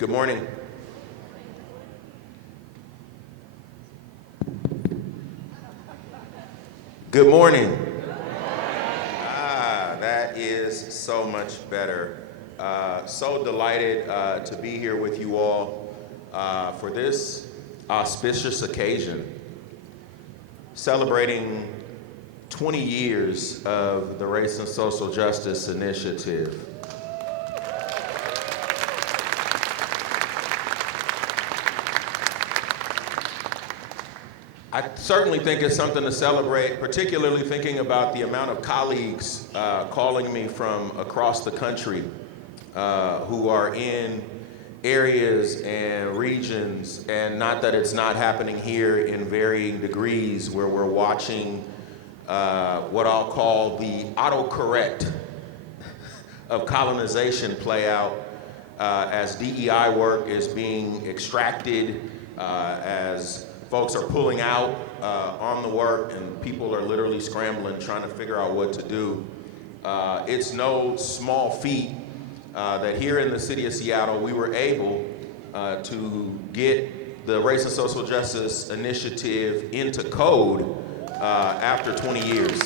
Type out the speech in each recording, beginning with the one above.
Good morning. Good morning. That is so much better. So delighted to be here with you all for this auspicious occasion, celebrating 20 years of the Race and Social Justice Initiative. I certainly think it's something to celebrate, particularly thinking about the amount of colleagues calling me from across the country who are in areas and regions, and not that it's not happening here in varying degrees, where we're watching what I'll call the autocorrect of colonization play out as DEI work is being extracted, as folks are pulling out on the work, and people are literally scrambling, trying to figure out what to do. It's no small feat that here in the city of Seattle, we were able to get the Race and Social Justice Initiative into code after 20 years.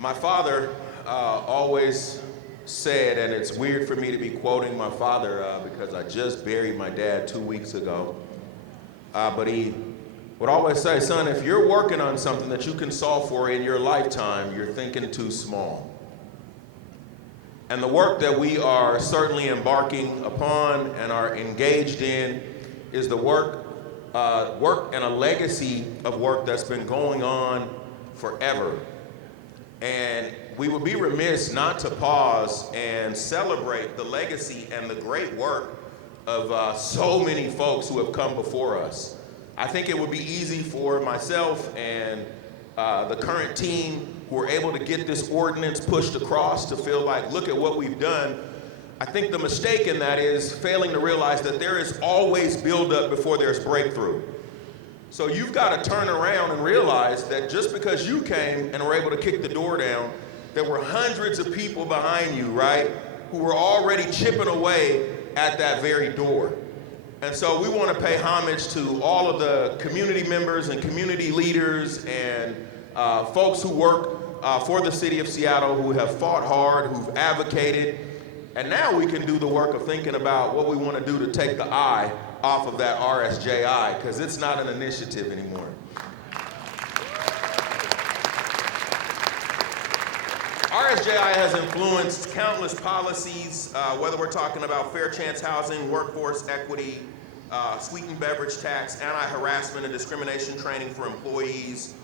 My father always said, and it's weird for me to be quoting my father because I just buried my dad 2 weeks ago, but he would always say, son, if you're working on something that you can solve for in your lifetime, you're thinking too small. And the work that we are certainly embarking upon and are engaged in is the work and a legacy of work that's been going on forever. And we would be remiss not to pause and celebrate the legacy and the great work of so many folks who have come before us. I think it would be easy for myself and the current team who are able to get this ordinance pushed across to feel like, look at what we've done. I think the mistake in that is failing to realize that there is always buildup before there's breakthrough. So you've got to turn around and realize that just because you came and were able to kick the door down, there were hundreds of people behind you, right, who were already chipping away at that very door. And so we want to pay homage to all of the community members and community leaders and folks who work for the city of Seattle, who have fought hard, who've advocated. And now we can do the work of thinking about what we want to do to take the eye off of that RSJI, because it's not an initiative anymore. RSJI has influenced countless policies, whether we're talking about fair chance housing, workforce equity, sweetened beverage tax, anti-harassment and discrimination training for employees,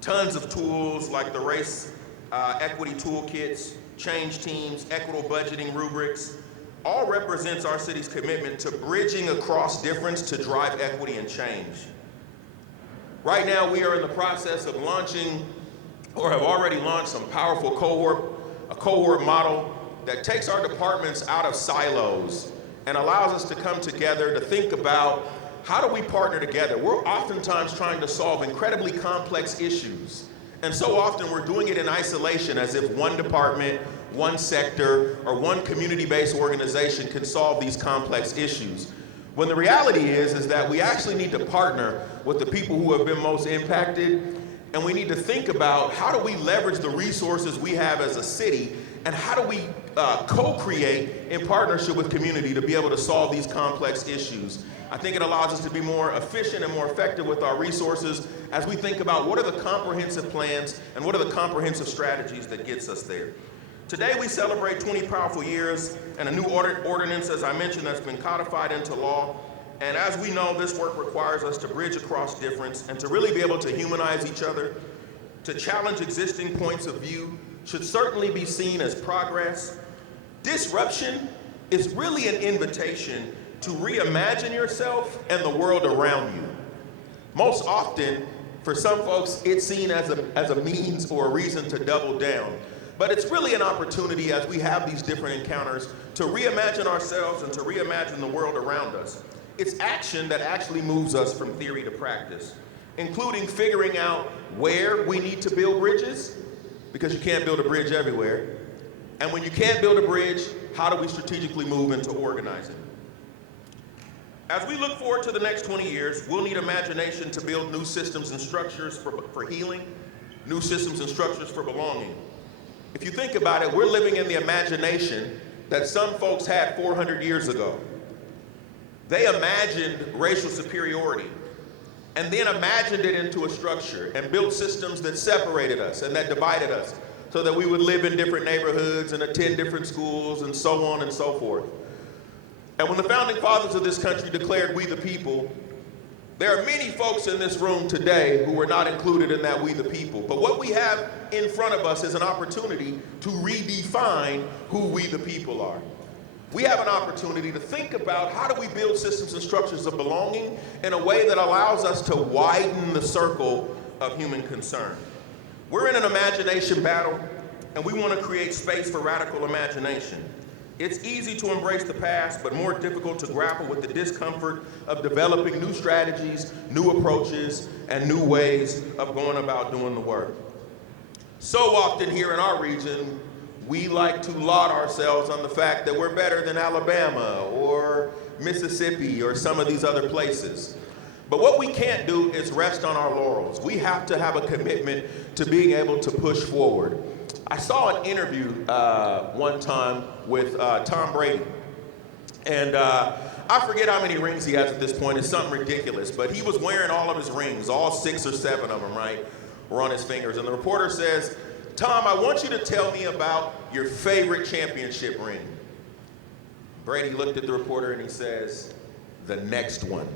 tons of tools like the race equity toolkits, change teams, equitable budgeting rubrics, all represents our city's commitment to bridging across difference to drive equity and change. Right now, we are in the process of launching, or have already launched, some powerful cohort model that takes our departments out of silos and allows us to come together to think about how do we partner together. We're oftentimes trying to solve incredibly complex issues, and so often we're doing it in isolation, as if one department, one sector, or one community-based organization can solve these complex issues. When the reality is that we actually need to partner with the people who have been most impacted, and we need to think about how do we leverage the resources we have as a city, and how do we co-create in partnership with community to be able to solve these complex issues. I think it allows us to be more efficient and more effective with our resources as we think about what are the comprehensive plans and what are the comprehensive strategies that gets us there. Today we celebrate 20 powerful years and a new ordinance, as I mentioned, that's been codified into law. And as we know, this work requires us to bridge across difference and to really be able to humanize each other, to challenge existing points of view, should certainly be seen as progress. Disruption is really an invitation to reimagine yourself and the world around you. Most often, for some folks, it's seen as a means or a reason to double down. But it's really an opportunity, as we have these different encounters, to reimagine ourselves and to reimagine the world around us. It's action that actually moves us from theory to practice, including figuring out where we need to build bridges because you can't build a bridge everywhere. And when you can't build a bridge, how do we strategically move into organizing? As we look forward to the next 20 years, we'll need imagination to build new systems and structures for healing, new systems and structures for belonging. If you think about it, we're living in the imagination that some folks had 400 years ago. They imagined racial superiority and then imagined it into a structure and built systems that separated us and that divided us so that we would live in different neighborhoods and attend different schools and so on and so forth. And when the founding fathers of this country declared "We the People," there are many folks in this room today who were not included in that "We the People." But what we have in front of us is an opportunity to redefine who we the people are. We have an opportunity to think about how do we build systems and structures of belonging in a way that allows us to widen the circle of human concern. We're in an imagination battle, and we want to create space for radical imagination. It's easy to embrace the past, but more difficult to grapple with the discomfort of developing new strategies, new approaches, and new ways of going about doing the work. So often here in our region, we like to laud ourselves on the fact that we're better than Alabama or Mississippi or some of these other places. But what we can't do is rest on our laurels. We have to have a commitment to being able to push forward. I saw an interview one time with Tom Brady. And I forget how many rings he has at this point. It's something ridiculous. But he was wearing all of his rings, all 6 or 7 of them, right, were on his fingers. And the reporter says, "Tom, I want you to tell me about your favorite championship ring." Brady looked at the reporter and he says, "The next one."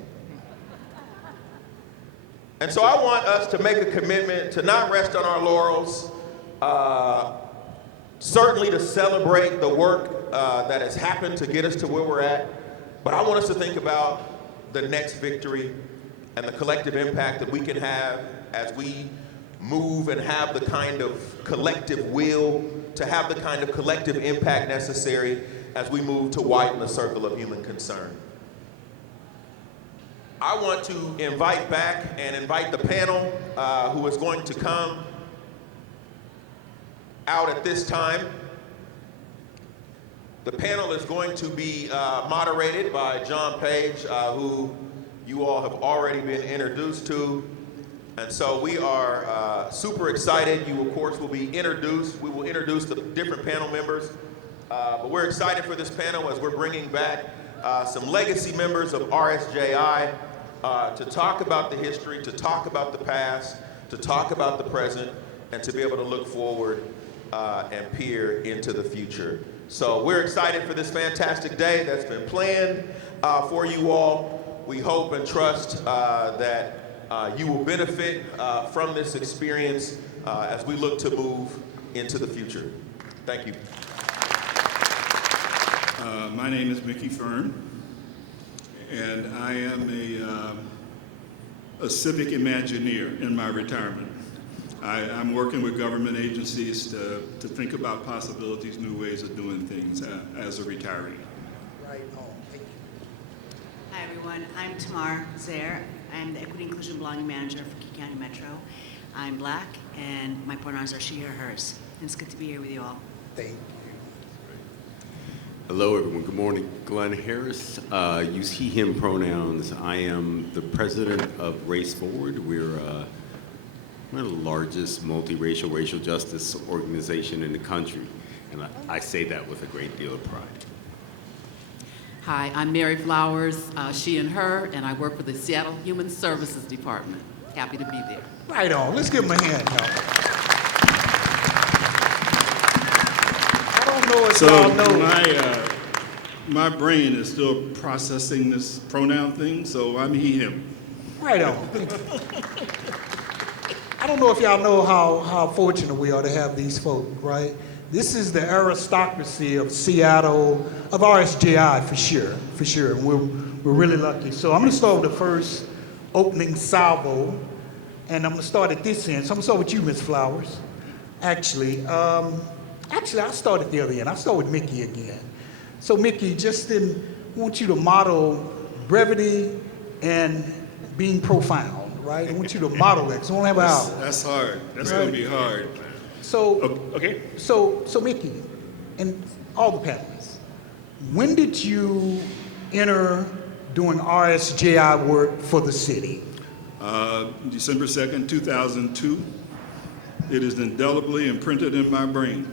And so I want us to make a commitment to not rest on our laurels, certainly to celebrate the work that has happened to get us to where we're at, but I want us to think about the next victory and the collective impact that we can have as we move and have the kind of collective will to have the kind of collective impact necessary as we move to widen the circle of human concern. I want to invite back and invite the panel who is going to come out at this time. The panel is going to be moderated by John Page, who you all have already been introduced to. And so we are super excited. You, of course, will be introduced. We will introduce the different panel members. But we're excited for this panel as we're bringing back some legacy members of RSJI to talk about the history, to talk about the past, to talk about the present, and to be able to look forward and peer into the future. So we're excited for this fantastic day that's been planned for you all. We hope and trust that you will benefit from this experience as we look to move into the future. Thank you. My name is Mickey Fearn, and I am a civic Imagineer in my retirement. I'm working with government agencies to think about possibilities, new ways of doing things as a retiree. Right on. Thank you. Hi, everyone. I'm Tamar, Zere. I'm the Equity Inclusion Belonging Manager for Key County Metro. I'm Black, and my pronouns are she, her, hers. And it's good to be here with you all. Thank you. Hello, everyone. Good morning. Glenn Harris. Use he, him pronouns. I am the president of Race Forward. We're one of the largest multiracial racial justice organization in the country. And I say that with a great deal of pride. Hi, I'm Mary Flowers, she and her, and I work for the Seattle Human Services Department. Happy to be there. Right on. Let's give them a hand, y'all. I don't know if y'all know. My brain is still processing this pronoun thing, so I'm he, him. Right on. I don't know if y'all know how fortunate we are to have these folk, right? This is the aristocracy of Seattle, of RSJI for sure. And we're really lucky. So I'm gonna start with the first opening salvo, and I'm gonna start at this end. So I'm gonna start with you, Ms. Flowers. Actually, I'll start at the other end. I'll start with Mickey again. So Mickey, just want you to model brevity and being profound, right? I want you to model that, 'cause we don't have an hour. That's hard. That's gonna be hard. So, Okay. so Mickey, and all the panelists, when did you enter doing RSJI work for the city? December 2nd, 2002. It is indelibly imprinted in my brain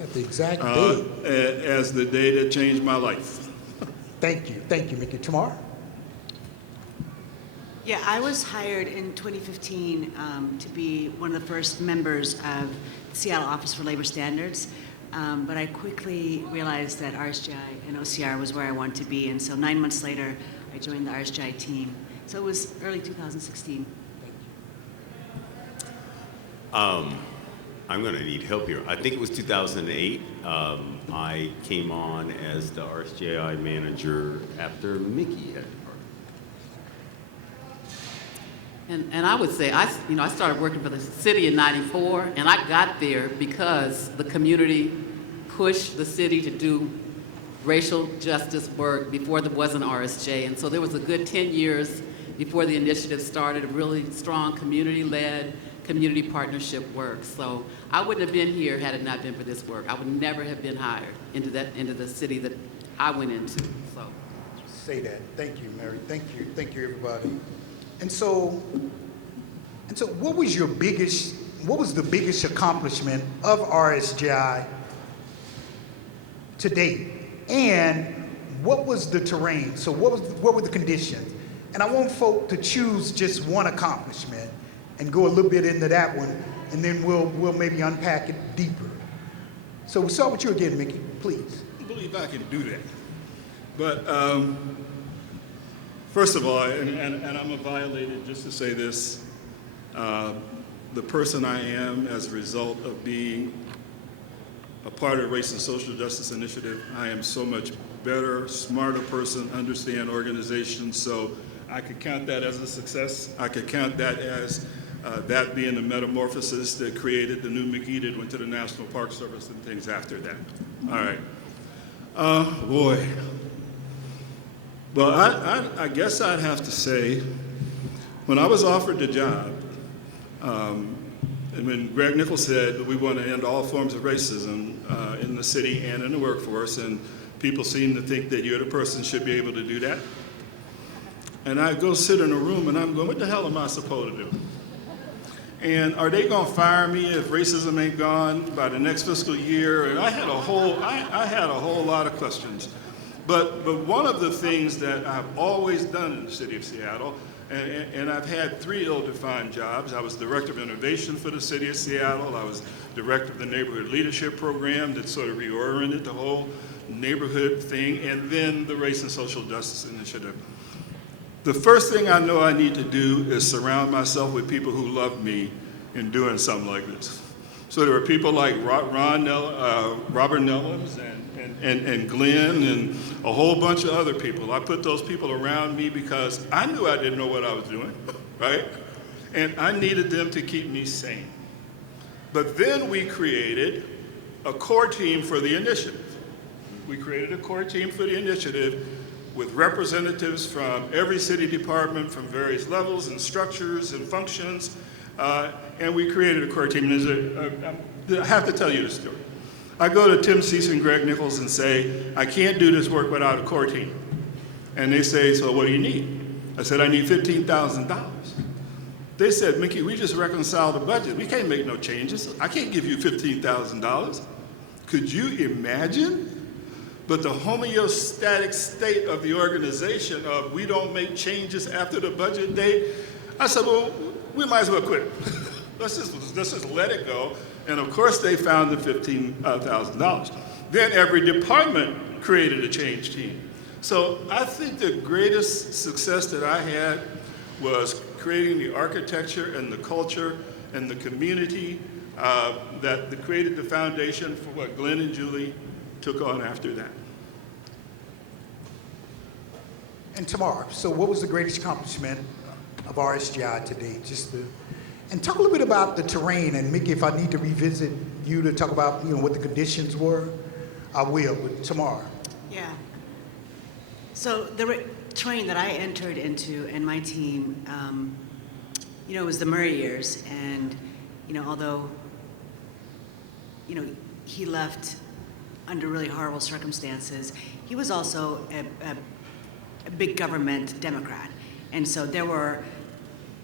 At the exact date. as the day that changed my life. Thank you, Mickey. Tamar? Yeah, I was hired in 2015 to be one of the first members of the Seattle Office for Labor Standards, but I quickly realized that RSJI and OCR was where I wanted to be, and so 9 months later, I joined the RSJI team. So it was early 2016. I'm going to need help here. I think it was 2008. I came on as the RSJI manager after Mickey had departed. And I would say, I started working for the city in '94, and I got there because the community pushed the city to do racial justice work before there was an RSJ. And so there was a good 10 years before the initiative started, a really strong community-led, community partnership work. So I wouldn't have been here had it not been for this work. I would never have been hired into the city that I went into. So. Say that. Thank you, Mary. Thank you, everybody. And so what was the biggest accomplishment of RSJI to date? And what was the terrain? So what were the conditions? And I want folk to choose just one accomplishment and go a little bit into that one, and then we'll maybe unpack it deeper. So we'll start with you again, Mickey, please. I believe I can do that. But first of all, and I'm violated just to say this, the person I am as a result of being a part of the Race and Social Justice Initiative, I am so much better, smarter person, understand organizations, so I could count that as a success. I could count that as that being the metamorphosis that created the new McGee that went to the National Park Service and things after that. All right. Boy. Well, I guess I'd have to say, when I was offered the job, and when Greg Nichols said that we want to end all forms of racism in the city and in the workforce, and people seem to think that you're the person who should be able to do that. And I go sit in a room and I'm going, what the hell am I supposed to do? And are they going to fire me if racism ain't gone by the next fiscal year? And I had a whole lot of questions. But one of the things that I've always done in the city of Seattle, and I've had 3 ill-defined jobs. I was director of innovation for the city of Seattle. I was director of the neighborhood leadership program that sort of reoriented the whole neighborhood thing, and then the Race and Social Justice Initiative. The first thing I know I need to do is surround myself with people who love me in doing something like this. So there were people like Robert Nellens and Glenn and a whole bunch of other people. I put those people around me because I knew I didn't know what I was doing, right? And I needed them to keep me sane. But then we created a core team for the initiative. We created a core team for the initiative with representatives from every city department from various levels and structures and functions, and we created a core team. I have to tell you the story. I go to Tim Cease and Greg Nichols and say, I can't do this work without a core team. And they say, so what do you need? I said, I need $15,000. They said, Mickey, we just reconciled the budget. We can't make no changes. I can't give you $15,000. Could you imagine? But the homeostatic state of the organization of we don't make changes after the budget date, I said, well, we might as well quit. let's just let it go. And of course they found the $15,000. Then every department created a change team. So I think the greatest success that I had was creating the architecture and the culture and the community that created the foundation for what Glenn and Julie took on after that. And Tamar, so what was the greatest accomplishment of RSJI to date? And talk a little bit about the terrain, and Mickey, if I need to revisit you to talk about what the conditions were, I will with Tamar. Yeah. So the terrain that I entered into and my team, was the Murray years, and although he left under really horrible circumstances. He was also a big government Democrat. And so there were,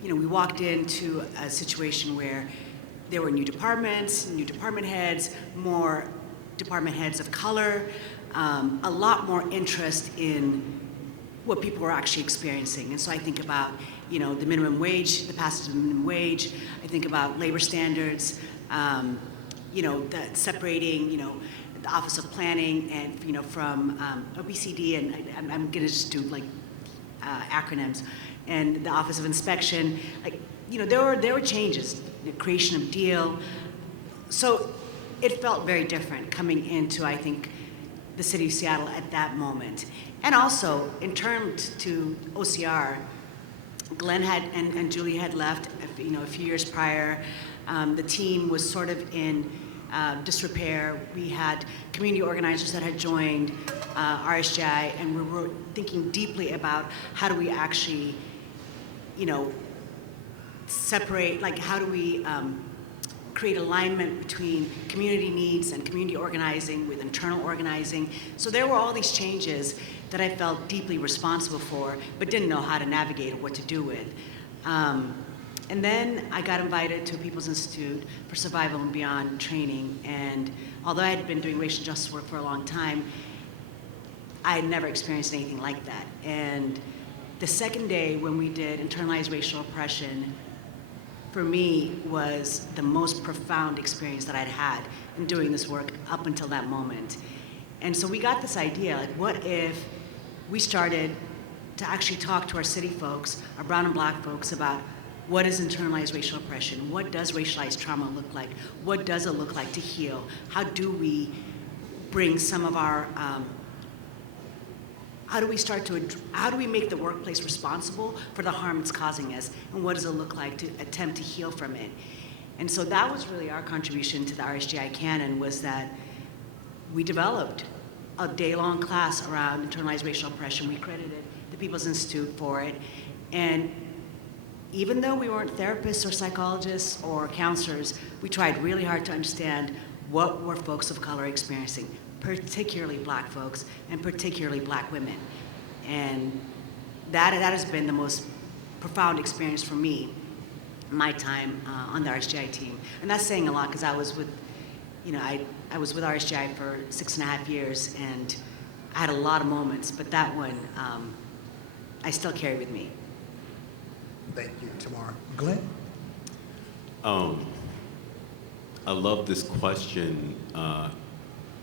we walked into a situation where there were new departments, new department heads, more department heads of color, a lot more interest in what people were actually experiencing. And so I think about, the minimum wage, the passage of the minimum wage. I think about labor standards, the separating, the Office of Planning and, from OECD, and I'm gonna just do like acronyms, and the Office of Inspection. There were changes, the creation of DEAL. So it felt very different coming into, I think, the city of Seattle at that moment. And also, in terms to OCR, Glenn and Julie had left, a few years prior. The team was sort of in disrepair. We had community organizers that had joined RSJI, and we were thinking deeply about how do we actually, separate, like how do we create alignment between community needs and community organizing with internal organizing. So there were all these changes that I felt deeply responsible for, but didn't know how to navigate or what to do with. And then I got invited to People's Institute for Survival and Beyond training, and although I had been doing racial justice work for a long time, I had never experienced anything like that. And the second day when we did internalized racial oppression, for me, was the most profound experience that I'd had in doing this work up until that moment. And so we got this idea, like, what if we started to actually talk to our city folks, our brown and black folks, about what is internalized racial oppression? What does racialized trauma look like? What does it look like to heal? How do we bring some of our, how do we make the workplace responsible for the harm it's causing us? And what does it look like to attempt to heal from it? And so that was really our contribution to the RSJI canon, was that we developed a day-long class around internalized racial oppression. We credited the People's Institute for it. And even though we weren't therapists or psychologists or counselors, we tried really hard to understand what were folks of color experiencing, particularly black folks and particularly black women. And that has been the most profound experience for me, my time on the RSJI team. And that's saying a lot, because I was with, I was with RSJI for 6.5 years, and I had a lot of moments, but that one I still carry with me. Thank you, Tamar. Glenn? I love this question, and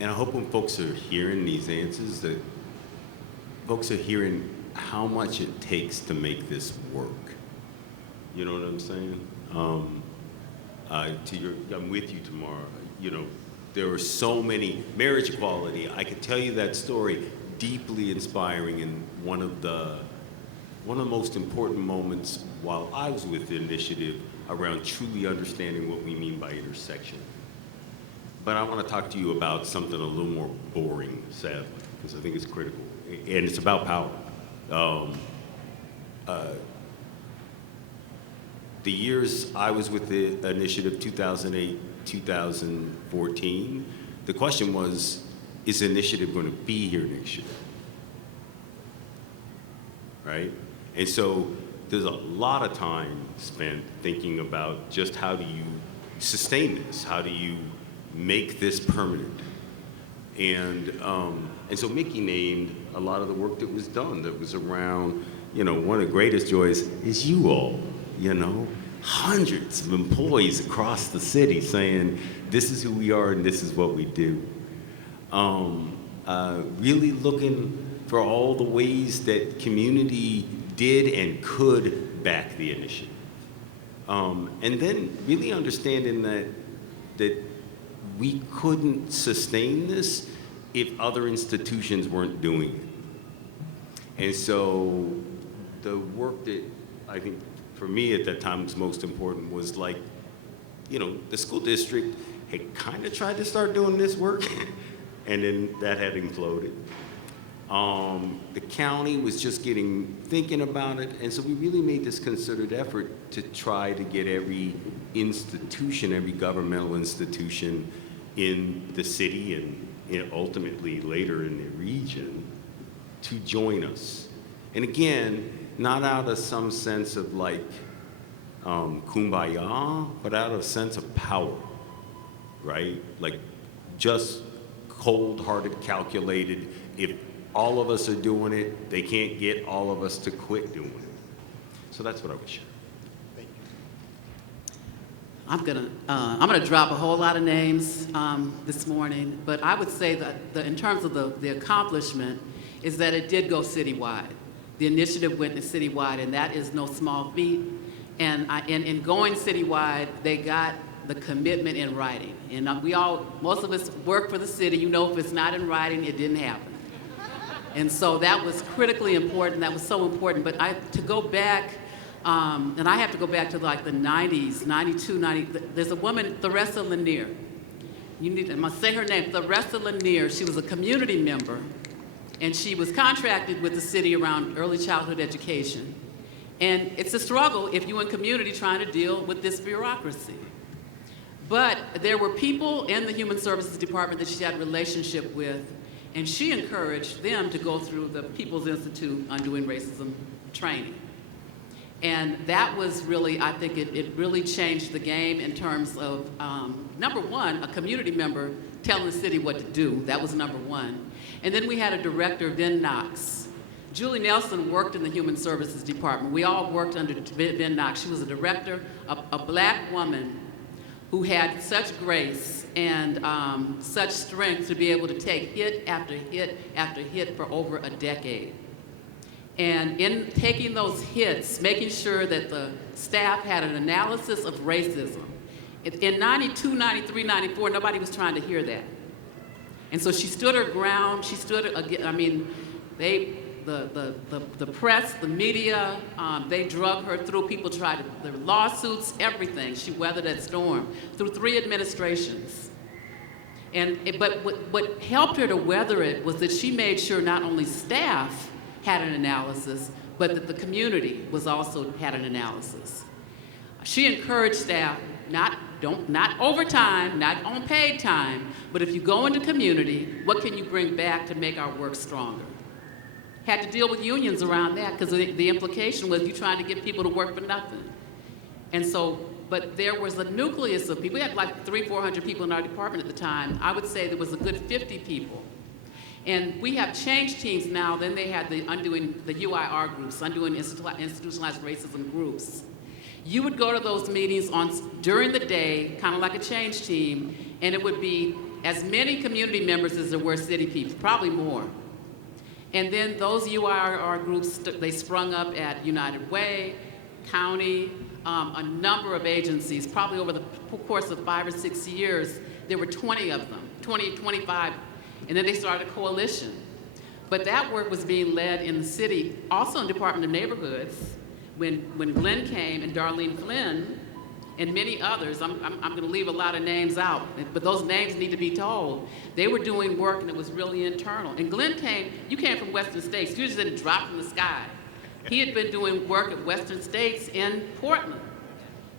I hope when folks are hearing these answers that folks are hearing how much it takes to make this work. You know what I'm saying? I'm with you, Tamar. There are so many, marriage equality, I could tell you that story, deeply inspiring, and one of the most important moments while I was with the initiative around truly understanding what we mean by intersection. But I want to talk to you about something a little more boring, sadly, because I think it's critical, and it's about power. The years I was with the initiative, 2008, 2014, the question was, is the initiative going to be here next year? Right? And so there's a lot of time spent thinking about just how do you sustain this? How do you make this permanent? And so Mickey named a lot of the work that was done that was around, one of the greatest joys is you all, hundreds of employees across the city saying, this is who we are and this is what we do. Really looking for all the ways that community did and could back the initiative. And then really understanding that we couldn't sustain this if other institutions weren't doing it. And so the work that I think for me at that time was most important was the school district had kind of tried to start doing this work and then that had imploded. The county was just thinking about it, and so we really made this concerted effort to try to get every institution, every governmental institution, in the city and ultimately later in the region to join us. And again, not out of some sense of like kumbaya, but out of a sense of power, right? Like just cold-hearted, calculated. If all of us are doing it, they can't get all of us to quit doing it. So that's what I would share. I'm gonna drop a whole lot of names this morning, but I would say that in terms of the accomplishment is that it did go citywide. The initiative went citywide, and that is no small feat. And in going citywide, they got the commitment in writing. And most of us work for the city. You know, if it's not in writing, it didn't happen. And so that was critically important. That was so important. But to go back, and I have to go back to like the 90s, 92, 90. There's a woman, Theresa Lanier. I'm gonna say her name, Theresa Lanier. She was a community member, and she was contracted with the city around early childhood education. And it's a struggle if you're in community trying to deal with this bureaucracy. But there were people in the Human Services Department that she had a relationship with, and she encouraged them to go through the People's Institute Undoing Racism training. And that was really, I think it really changed the game in terms of, number one, a community member telling the city what to do. That was number one. And then we had a director, Vin Knox. Julie Nelson worked in the Human Services Department. We all worked under Vin Knox. She was a director, a black woman who had such grace and such strength to be able to take hit after hit after hit for over a decade. And in taking those hits, making sure that the staff had an analysis of racism. In 92, 93, 94, nobody was trying to hear that. And so she stood her ground. She stood, I mean, the press, the media, they drug her through. People tried the lawsuits, everything. She weathered that storm through 3 administrations. But what helped her to weather it was that she made sure not only staff had an analysis, but that the community had an analysis. She encouraged staff, not overtime, not on paid time, but if you go into community, what can you bring back to make our work stronger? Had to deal with unions around that because the implication was you trying to get people to work for nothing. And so, but there was a nucleus of people. We had like 300-400 people in our department at the time. I would say there was a good 50 people. And we have change teams now. Then they had the UIR groups, Undoing Institutionalized Racism groups. You would go to those meetings during the day, kind of like a change team, and it would be as many community members as there were city people, probably more. And then those UIR groups, they sprung up at United Way, county, a number of agencies. Probably over the course of 5 or 6 years, there were 20 of them, 20, 25, and then they started a coalition. But that work was being led in the city, also in the Department of Neighborhoods, when Glenn came and Darlene Flynn and many others. I'm going to leave a lot of names out, but those names need to be told. They were doing work, and it was really internal. And Glenn you came from Western States. You just didn't drop from the sky. He had been doing work at Western States in Portland.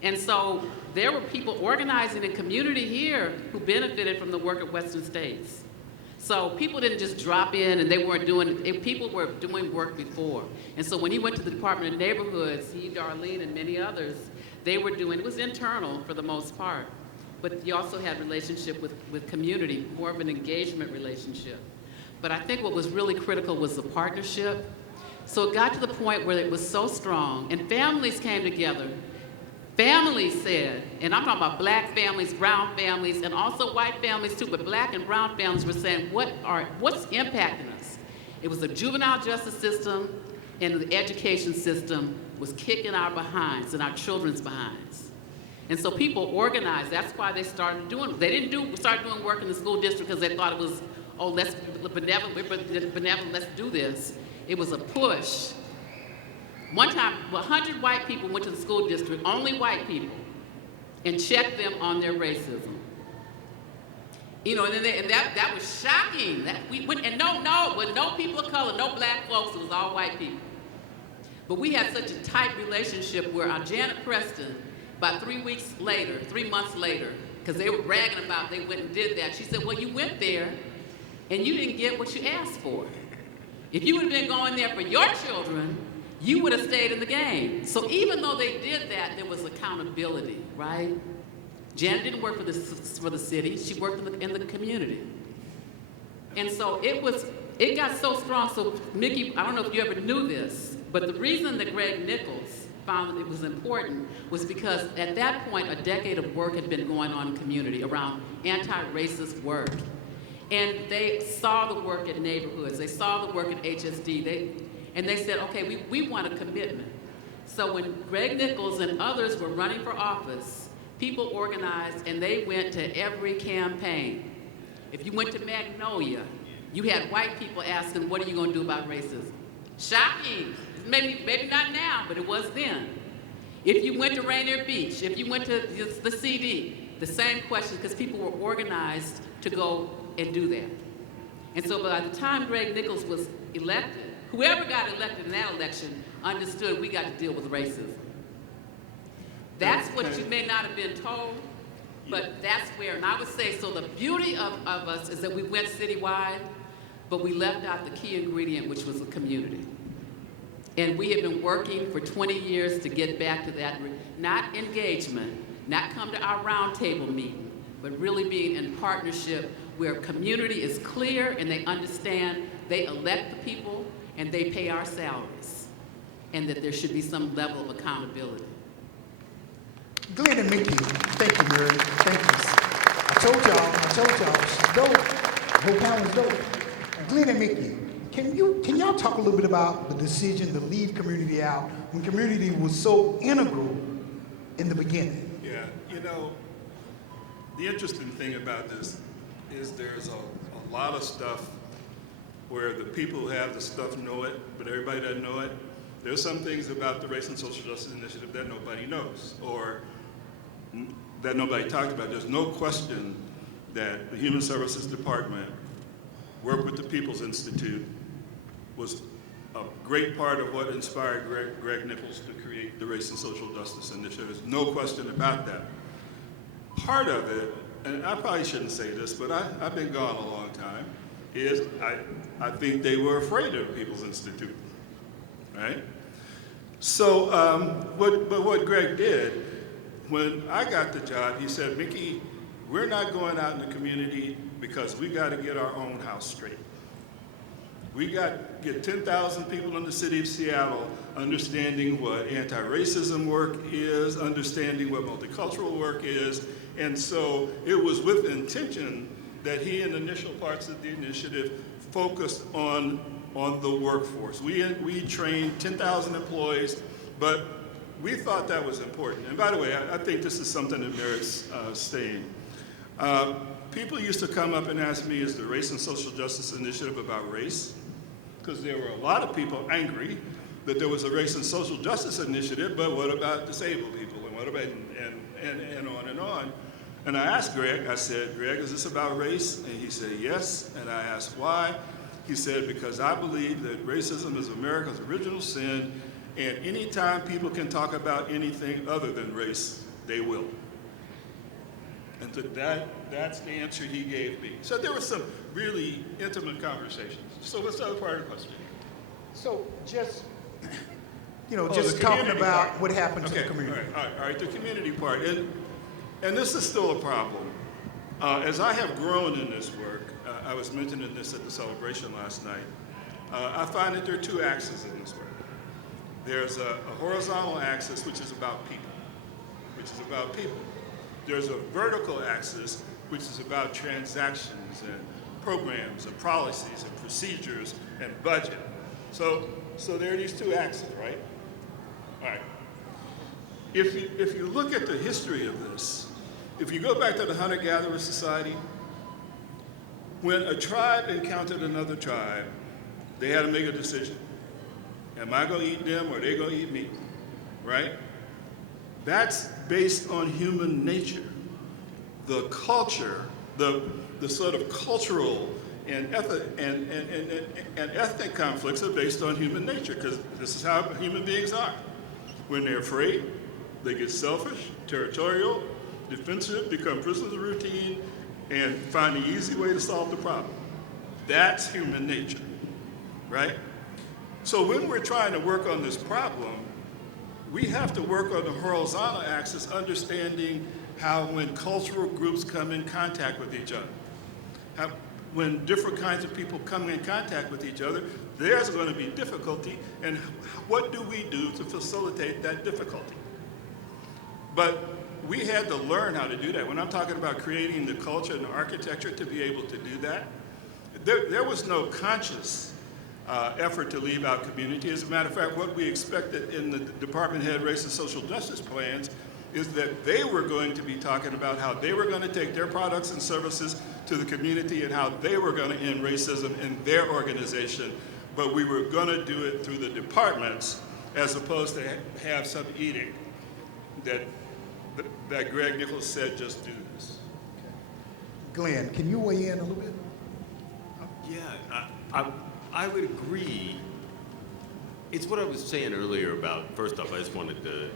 And so there were people organizing in community here who benefited from the work at Western States. So people didn't just drop in and they weren't doing it. People were doing work before. And so when he went to the Department of Neighborhoods, he, Darlene, and many others, they were doing, it was internal for the most part, but he also had relationship with community, more of an engagement relationship. But I think what was really critical was the partnership. So it got to the point where it was so strong, and families came together. Families said, and I'm talking about black families, brown families, and also white families too, but black and brown families were saying, what's impacting us? It was the juvenile justice system and the education system was kicking our behinds and our children's behinds. And so people organized. That's why they started doing, they didn't start doing work in the school district because they thought it was, oh, let's benevolent, let's do this. It was a push. One time, 100 white people went to the school district, only white people, and checked them on their racism. You know, and that was shocking. No people of color, no black folks, it was all white people. But we had such a tight relationship where our Janet Preston, about 3 months later, because they were bragging about they went and did that. She said, well, you went there and you didn't get what you asked for. If you would have been going there for your children, you would have stayed in the game. So even though they did that, there was accountability, right? Janet didn't work for the city. She worked in the community. And so it got so strong. So Mickey, I don't know if you ever knew this, but the reason that Greg Nichols found that it was important was because at that point, a decade of work had been going on in the community around anti-racist work. And they saw the work at neighborhoods. They saw the work at HSD. And they said, okay, we want a commitment. So when Greg Nichols and others were running for office, people organized and they went to every campaign. If you went to Magnolia, you had white people asking, what are you going to do about racism? Shocking. Maybe not now, but it was then. If you went to Rainier Beach, if you went to the CD, the same question, because people were organized to go and do that. And so by the time Greg Nichols was elected, whoever got elected in that election understood we got to deal with racism. That's what you may not have been told, but that's where, and I would say, so the beauty of us is that we went citywide, but we left out the key ingredient, which was the community. And we have been working for 20 years to get back to that, not engagement, not come to our roundtable meeting, but really being in partnership where community is clear and they understand they elect the people and they pay our salaries, and that there should be some level of accountability. Glenn and Mickey, thank you, Mary. Thank you. I told y'all, she's dope. The whole panel's dope. Glenn and Mickey, can y'all talk a little bit about the decision to leave community out when community was so integral in the beginning? Yeah, the interesting thing about this is there's a lot of stuff where the people who have the stuff know it, but everybody doesn't know it. There's some things about the Race and Social Justice Initiative that nobody knows or that nobody talked about. There's no question that the Human Services Department, work with the People's Institute, was a great part of what inspired Greg Nichols to create the Race and Social Justice Initiative. There's no question about that. Part of it, and I probably shouldn't say this, but I've been gone a long time, is I think they were afraid of People's Institute, right? So, but what Greg did, when I got the job, he said, Mickey, we're not going out in the community because we got to get our own house straight. We got to get 10,000 people in the city of Seattle understanding what anti-racism work is, understanding what multicultural work is, and so it was with intention that he, in initial parts of the initiative, focused on the workforce. We trained 10,000 employees, but we thought that was important. And by the way, I think this is something that merits saying. People used to come up and ask me, is the Race and Social Justice Initiative about race? Because there were a lot of people angry that there was a Race and Social Justice Initiative, but what about disabled people? And what about, and on and on. And I asked Greg, I said, Greg, is this about race? And he said, yes. And I asked why. He said, because I believe that racism is America's original sin, and anytime people can talk about anything other than race, they will. And so that's the answer he gave me. So there were some really intimate conversations. So what's the other part of the question? So just, the just talking community about part. what happened to Okay, the community. all right, the community part. And this is still a problem. As I have grown in this work, I was mentioning this at the celebration last night, I find that there are two axes in this work. There's a horizontal axis, which is about people. There's a vertical axis, which is about transactions and programs and policies and procedures and budget. So there are these two axes, right? All right. If you look at the history of this, if you go back to the hunter-gatherer society, when a tribe encountered another tribe, they had to make a decision. Am I going to eat them or are they going to eat me? Right? That's based on human nature. The culture, the sort of cultural and ethnic conflicts are based on human nature, because this is how human beings are. When they're afraid, they get selfish, territorial, defensive, become prisoners of routine, and find the easy way to solve the problem. That's human nature, right? So when we're trying to work on this problem, we have to work on the horizontal axis, understanding how when cultural groups come in contact with each other, when different kinds of people come in contact with each other, there's going to be difficulty, and what do we do to facilitate that difficulty? But we had to learn how to do that. When I'm talking about creating the culture and the architecture to be able to do that, there was no conscious effort to leave out community. As a matter of fact, what we expected in the department head race and social justice plans is that they were going to be talking about how they were going to take their products and services to the community and how they were going to end racism in their organization, but we were going to do it through the departments as opposed to have some edict that Greg Nichols said, just do this. Glenn, can you weigh in a little bit? Yeah, I would agree. It's what I was saying earlier about, first off, I just wanted to,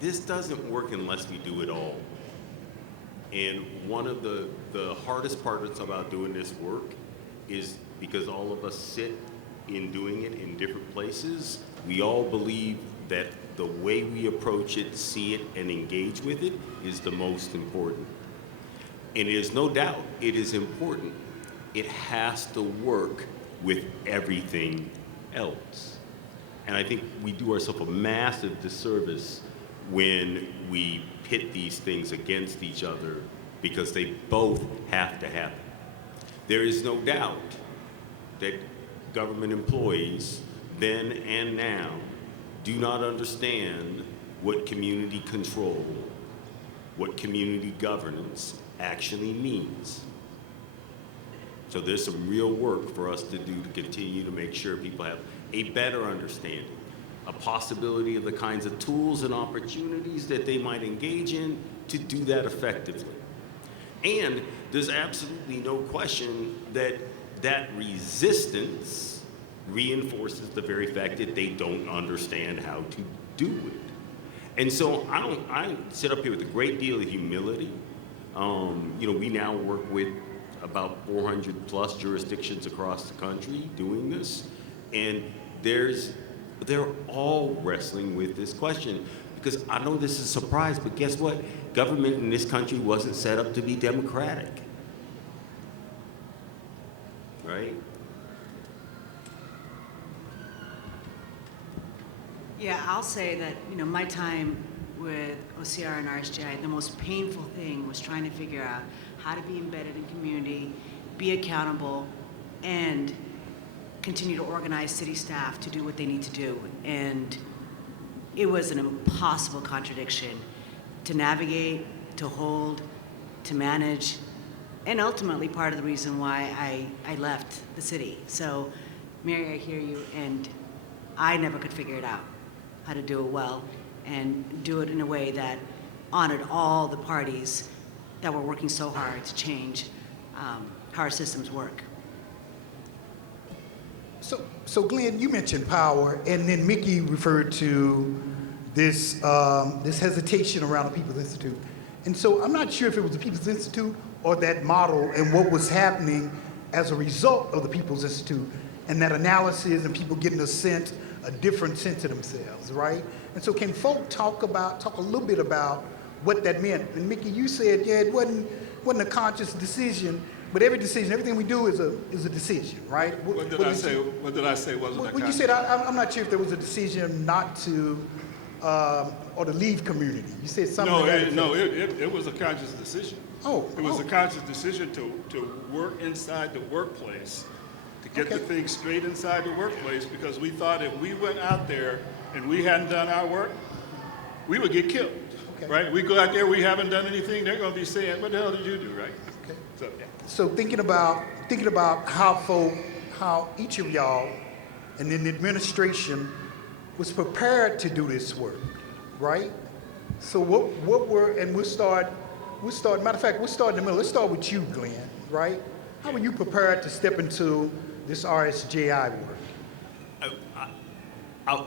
this doesn't work unless we do it all. And one of the hardest parts about doing this work is because all of us sit in doing it in different places, we all believe that the way we approach it, see it, and engage with it is the most important. And it is no doubt, it is important. It has to work with everything else. And I think we do ourselves a massive disservice when we pit these things against each other because they both have to happen. There is no doubt that government employees, then and now, do not understand what community control, what community governance actually means. So there's some real work for us to do to continue to make sure people have a better understanding, a possibility of the kinds of tools and opportunities that they might engage in to do that effectively. And there's absolutely no question that that resistance reinforces the very fact that they don't understand how to do it. And so I sit up here with a great deal of humility. We now work with about 400 plus jurisdictions across the country doing this. And they're all wrestling with this question. Because I know this is a surprise, but guess what? Government in this country wasn't set up to be democratic. Right? Yeah, I'll say that, my time with OCR and RSJI, the most painful thing was trying to figure out how to be embedded in community, be accountable, and continue to organize city staff to do what they need to do. And it was an impossible contradiction to navigate, to hold, to manage, and ultimately part of the reason why I left the city. So, Mary, I hear you, and I never could figure it out, how to do it well, and do it in a way that honored all the parties that were working so hard to change how our systems work. So Glenn, you mentioned power, and then Mickey referred to this hesitation around the People's Institute. And so I'm not sure if it was the People's Institute or that model and what was happening as a result of the People's Institute and that analysis and people getting a different sense of themselves, right? And so can folk talk a little bit about what that meant? And Mickey, you said, yeah, it wasn't a conscious decision, but everything we do is a decision, right? What did I say wasn't a Well, conscious? you said, I'm not sure if there was a decision not to, or to leave community. You said something. It was a conscious decision. It was a Oh. conscious decision to work inside the workplace, to get the things straight inside the workplace, because we thought if we went out there and we hadn't done our work, we would get killed, right? We go out there, we haven't done anything, they're going to be saying, what the hell did you do, right? Okay. So, yeah. So thinking about how each of y'all and then the administration was prepared to do this work, right? So what were, and we'll start, matter of fact, we'll start in the middle. Let's start with you, Glenn, right? How were you prepared to step into this RSJI work? I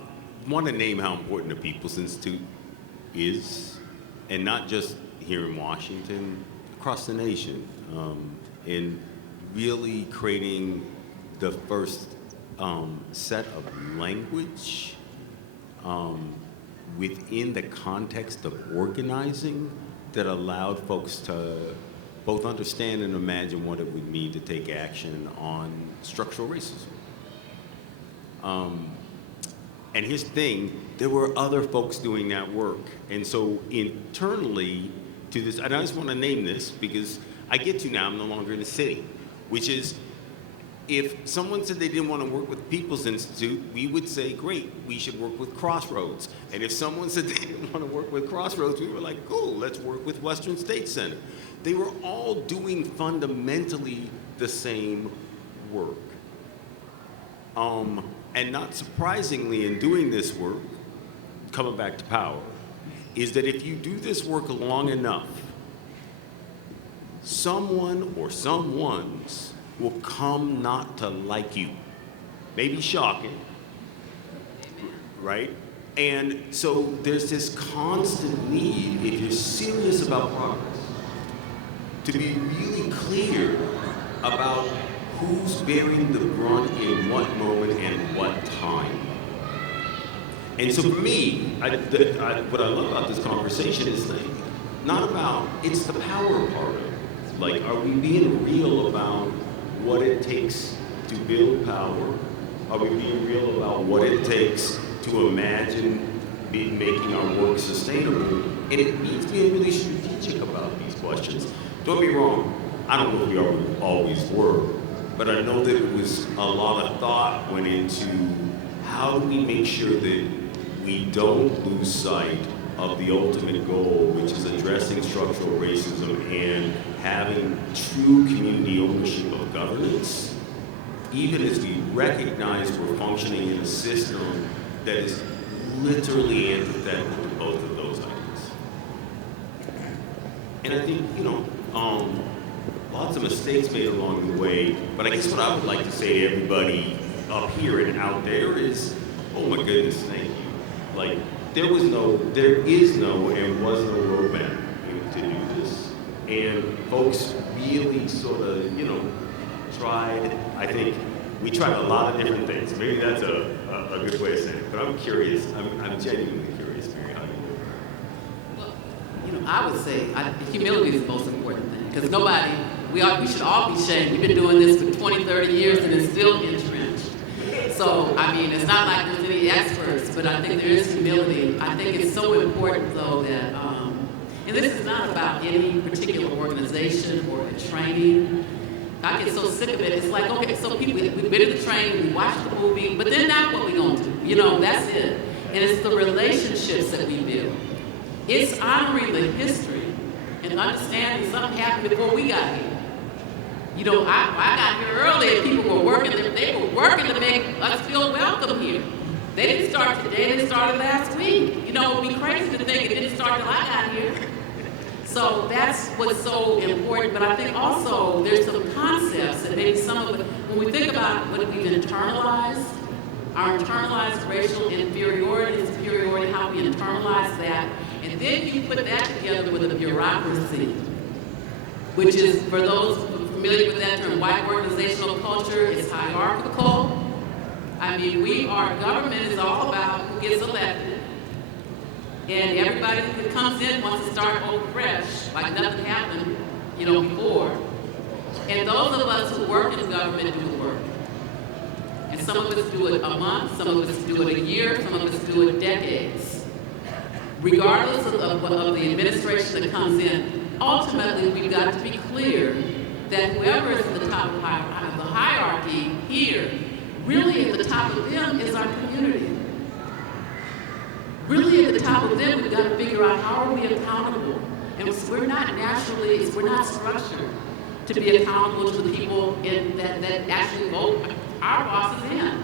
want to name how important the People's Institute is and not just here in Washington, across the nation, in really creating the first set of language within the context of organizing that allowed folks to both understand and imagine what it would mean to take action on structural racism. And here's the thing, there were other folks doing that work. And so internally to this, and I just want to name this because I get to now, I'm no longer in the city, which is if someone said they didn't want to work with People's Institute, we would say, great, we should work with Crossroads. And if someone said they didn't want to work with Crossroads, we were like, cool, let's work with Western State Center. They were all doing fundamentally the same work. And not surprisingly, in doing this work, coming back to power, is that if you do this work long enough, someone or someones will come not to like you. Maybe shocking, right? And so there's this constant need, if you're serious about progress, to be really clear about who's bearing the brunt in what moment and what time. And so for me, what I love about this conversation is like, not about, it's the power part of it. Like, are we being real about what it takes to build power? Are we being real about what it takes to imagine making our work sustainable? And it means being really strategic about these questions. Don't be wrong, I don't know if we always were, but I know that it was a lot of thought went into how do we make sure that we don't lose sight of the ultimate goal, which is addressing structural racism and having true community ownership of governance, even as we recognize we're functioning in a system that is literally antithetical to both of those ideas. And I think, lots of mistakes made along the way, but I guess what I would like to say to everybody up here and out there is, oh my goodness, thank you. Like, there is no, and was no roadmap to do this. And folks really sort of, tried, I think, we tried a lot of different things. Maybe that's a good way of saying it, but I'm curious, I'm genuinely curious, Mary, how you do it. Well, I would say humility is the most important thing, because we should all be ashamed. We've been doing this for 20, 30 years, and it's still entrenched. So, it's not like there's any experts, but I think there is humility. I think it's so important, though, that, and this is not about any particular organization or a training. I get so sick of it. It's like, okay, so people, we've been to the training, we watched the movie, but then now what we gonna do? That's it. And it's the relationships that we build. It's honoring the history and understanding something happened before we got here. I got here early and people were working, they were working to make us feel welcome here. They didn't start today, they started last week. It would be crazy to think it didn't start till I got here. So that's what's so important, but I think also there's some concepts that maybe some of it, when we think about what we've internalized, our internalized racial inferiority and superiority, how we internalize that, and then you put that together with a bureaucracy, which is, for those familiar with that term, white organizational culture, it's hierarchical. Our government is all about who gets elected. And everybody that comes in wants to start over fresh, like nothing happened, before. And those of us who work in government do the work. And some of us do it a month, some of us do it a year, some of us do it decades. Regardless of the administration that comes in, ultimately we've got to be clear that whoever is at the top of the hierarchy here, really at the top of them is our community. Really at the top of them, we've got to figure out how are we accountable. And we're not structured to be accountable to the people that actually vote our bosses in.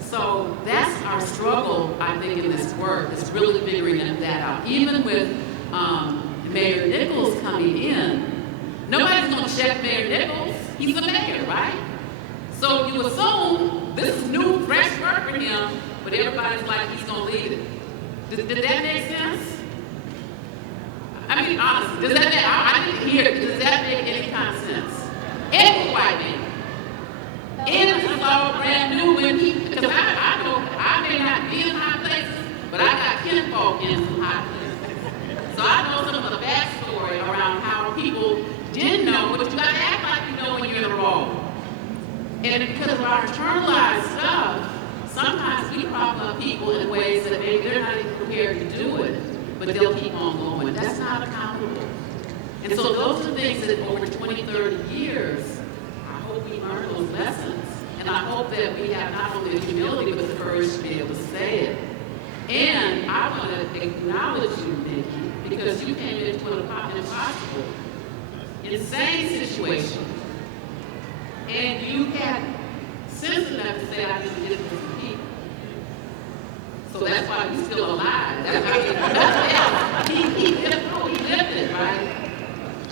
So that's our struggle, I think, in this work, is really figuring that out. Even with Mayor Nichols coming in, nobody's going to check Mayor Nichols. He's the mayor, right? So you assume this is new, fresh work for him, but everybody's like, he's going to lead it. Did that make sense? honestly. Does that make, I need to hear, does that make any kind of sense? Every white man. And this is all brand new when because I know I may not be in high places, but I got kinfolk in some high places. So I know some of the backstory around how people didn't know, but you gotta act like you know when you're in the role. And because of our internalized stuff, sometimes we prop up people in ways that maybe they're not even prepared to do it, but they'll keep on going. That's not accountable. And so those are things that over 20, 30 years, I hope we learn those lessons. And I hope that we have not only the humility, but the courage to be able to say it. And I want to acknowledge you, Nikki, because you came into an impossible, insane situation. And you had sense enough to say, I need to get this to people. So that's why you're still alive. That's how he lived it, right?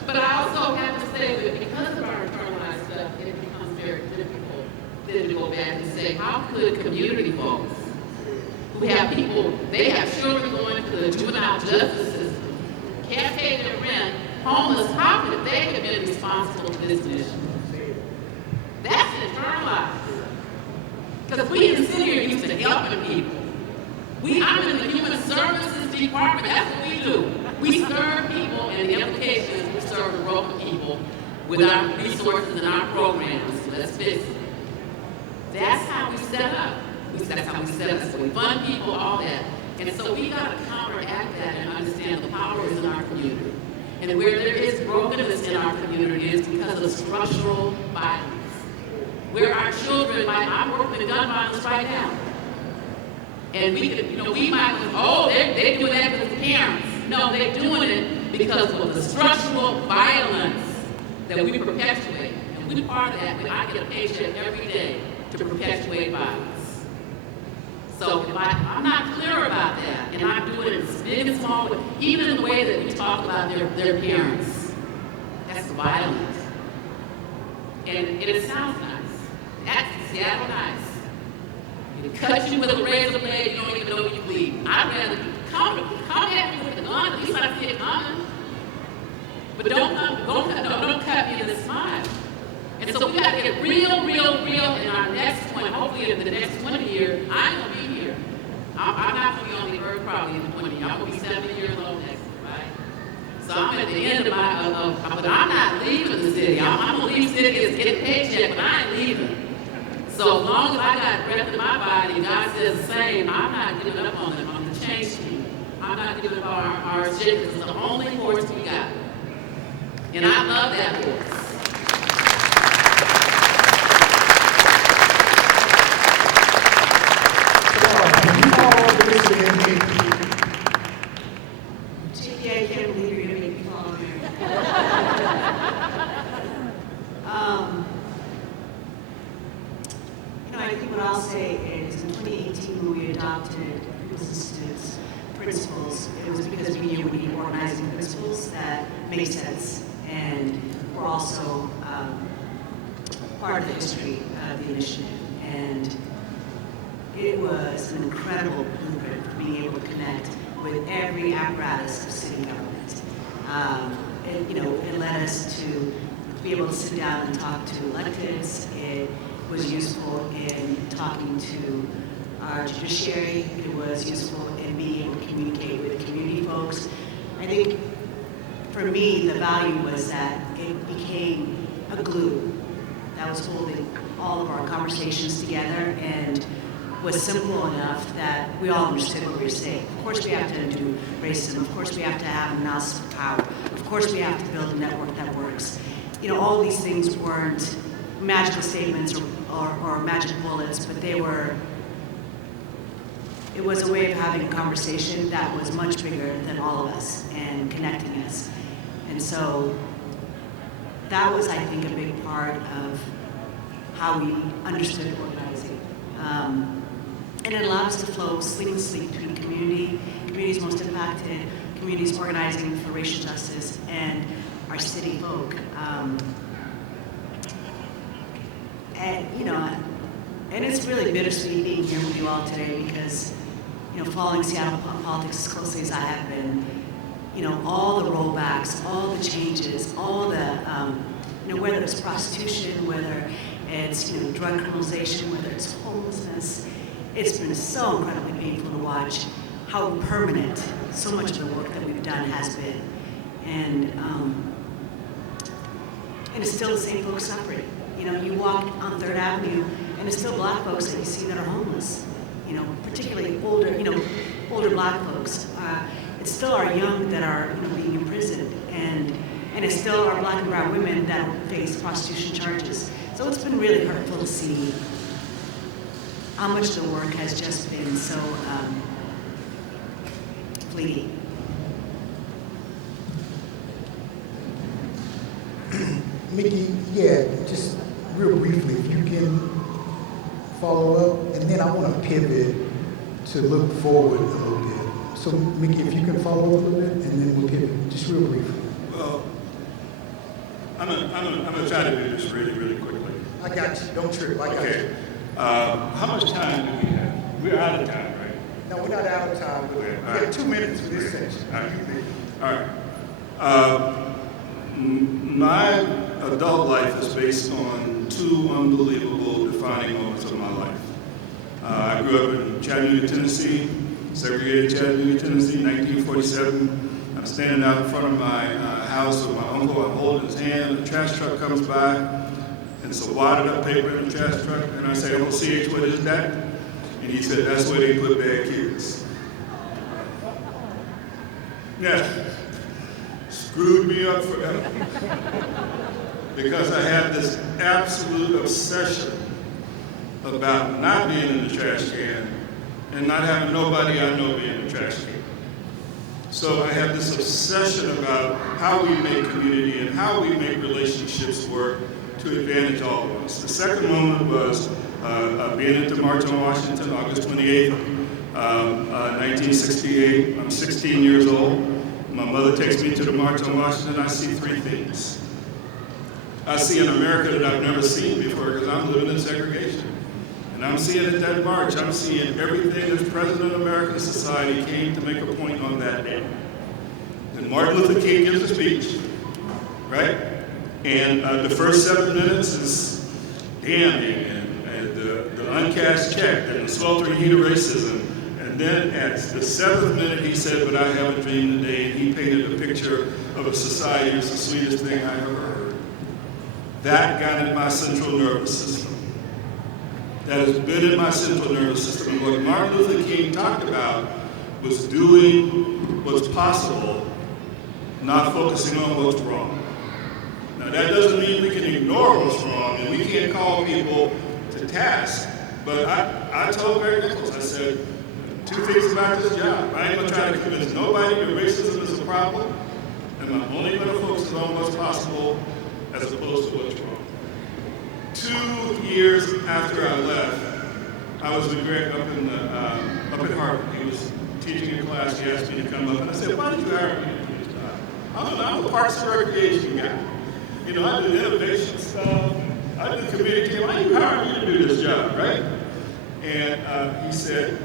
But I also have to say that because of our internalized stuff, it becomes very difficult then to go back and say, how could community folks who have people, they have children going to the juvenile justice system, can't pay their rent, homeless, how could they have been responsible for this mission? That's internalized. Because we in the city are used to helping people. I'm in the human services department, that's what we do. We serve people, and the implication is we serve the broken people with our resources and our programs. Let's fix it. That's how we set up. That's how we set up. So we fund people, all that. And so we got to counteract that and understand the power is in our community. And where there is brokenness in our community is because of structural violence. Where our children, like I'm working in gun violence right now. And we could, we might go, oh, they're doing that because of parents. No, they're doing it because of the structural violence that we perpetuate. And we're part of that. I get a paycheck every day to perpetuate violence. So if I'm not clear about that, and I'm doing it in big and small, even in the way that we talk about their parents, that's violent. And it sounds nice. That's Seattle nice. It cuts you with a razor blade, you don't even know you bleed. I'd rather come at me with the gun, at least I see it coming. But don't cut me in the smile. And so we got to get real in our next 20, hopefully in the next 20 years, I'm going to be here. I'm not going to be on the earth probably in 20 years. I'm going to be 70 years old next year, right? So I'm at the end of but I'm not leaving the city. I'm going to leave the city and get a paycheck, but I ain't leaving. So as long as I got breath in my body, and God says the same, I'm not giving up on them. I'm going to change you. I'm not giving up on our RSJI because it's the only horse we got. And I love that horse. I can't believe you're going to make me follow here. I think what I'll say is in 2018 when we adopted business principles, it was because we knew we needed organizing principles that make sense and were also part of the history of the initiative. And it was an incredible blueprint for being able to connect with every apparatus of city government. It led us to be able to sit down and talk to electeds. It was useful in talking to our judiciary. It was useful in being able to communicate with community folks. I think for me, the value was that it became a glue that was holding all of our conversations together and was simple enough that we all understood what we were saying. Of course we have to undo racism. Of course we have to have an analysis of power. Of course we have to build a network that works. All these things weren't magical statements or magic bullets, but it was a way of having a conversation that was much bigger than all of us and connecting us. And so that was, I think, a big part of how we understood organizing. And it allowed us to flow seamlessly between communities most impacted, communities organizing for racial justice, and our city folk. And it's really bittersweet being here with you all today because, following Seattle politics as closely as I have been, all the rollbacks, all the changes, all the, whether it's prostitution, whether it's, drug criminalization, whether it's homelessness. It's been so incredibly painful to watch how permanent so much of the work that we've done has been. And it's still the same folks suffering. You walk on 3rd Avenue, and it's still black folks that you see that are homeless. Particularly older black folks. It's still our young that are being imprisoned, and it's still our black and brown women that face prostitution charges. So it's been really hurtful to see how much the work has just been so fleeting. Mickey, yeah, just real briefly, if you can follow up, and then I want to pivot to look forward a little bit. So, Mickey, if you can follow up a little bit, and then we'll pivot, just real briefly. Well, I'm gonna try to do this really, really quickly. I got you. Don't trip. I got Okay. you. How much time do we have? We're out of time, right? No, we're not out of time. But Okay, we all have right. 2 minutes for this section. All right. All right. My adult life is based on 2 unbelievable defining moments of my life. I grew up in Chattanooga, Tennessee, segregated Chattanooga, Tennessee, 1947. I'm standing out in front of my house with my uncle. I'm holding his hand. A trash truck comes by, and it's a wadded up paper in the trash truck. And I say, Uncle CH, what is that? And he said, that's where they put bad kids. Yeah. Screwed me up forever. Because I had this absolute obsession about not being in the trash can and not having nobody I know be in the trash can. So I have this obsession about how we make community and how we make relationships work to advantage all of us. The second moment was being at the March on Washington, August 28th, 1968. I'm 16 years old. My mother takes me to the March on Washington. I see 3 things. I see an America that I've never seen before because I'm living in segregation. And I'm seeing at that march, I'm seeing everything that President of American Society came to make a point on that day. And Martin Luther King gives a speech, right? And the first 7 minutes is damning and the uncashed check and the sweltering heat of racism. And then at the 7th minute, he said, but I have a dream today, and he painted a picture of a society that's the sweetest thing I ever heard. That got in my central nervous system. That has been in my central nervous system. And what Martin Luther King talked about was doing what's possible, not focusing on what's wrong. Now that doesn't mean we can ignore what's wrong and we can't call people to task, but I told Mary Nichols, I said, 2 things about this job. I ain't gonna try to convince nobody that racism is a problem, and I'm only gonna focus on what's possible as opposed to what's wrong. 2 years after I left, I was with Derrick up at Harvard. He was teaching a class. He asked me to come up, and I said, "Why did you hire me to do this job? I'm a Parks and Recreation guy. I do innovation stuff. I do community. Why did you hire me to do this job, right?" And he said,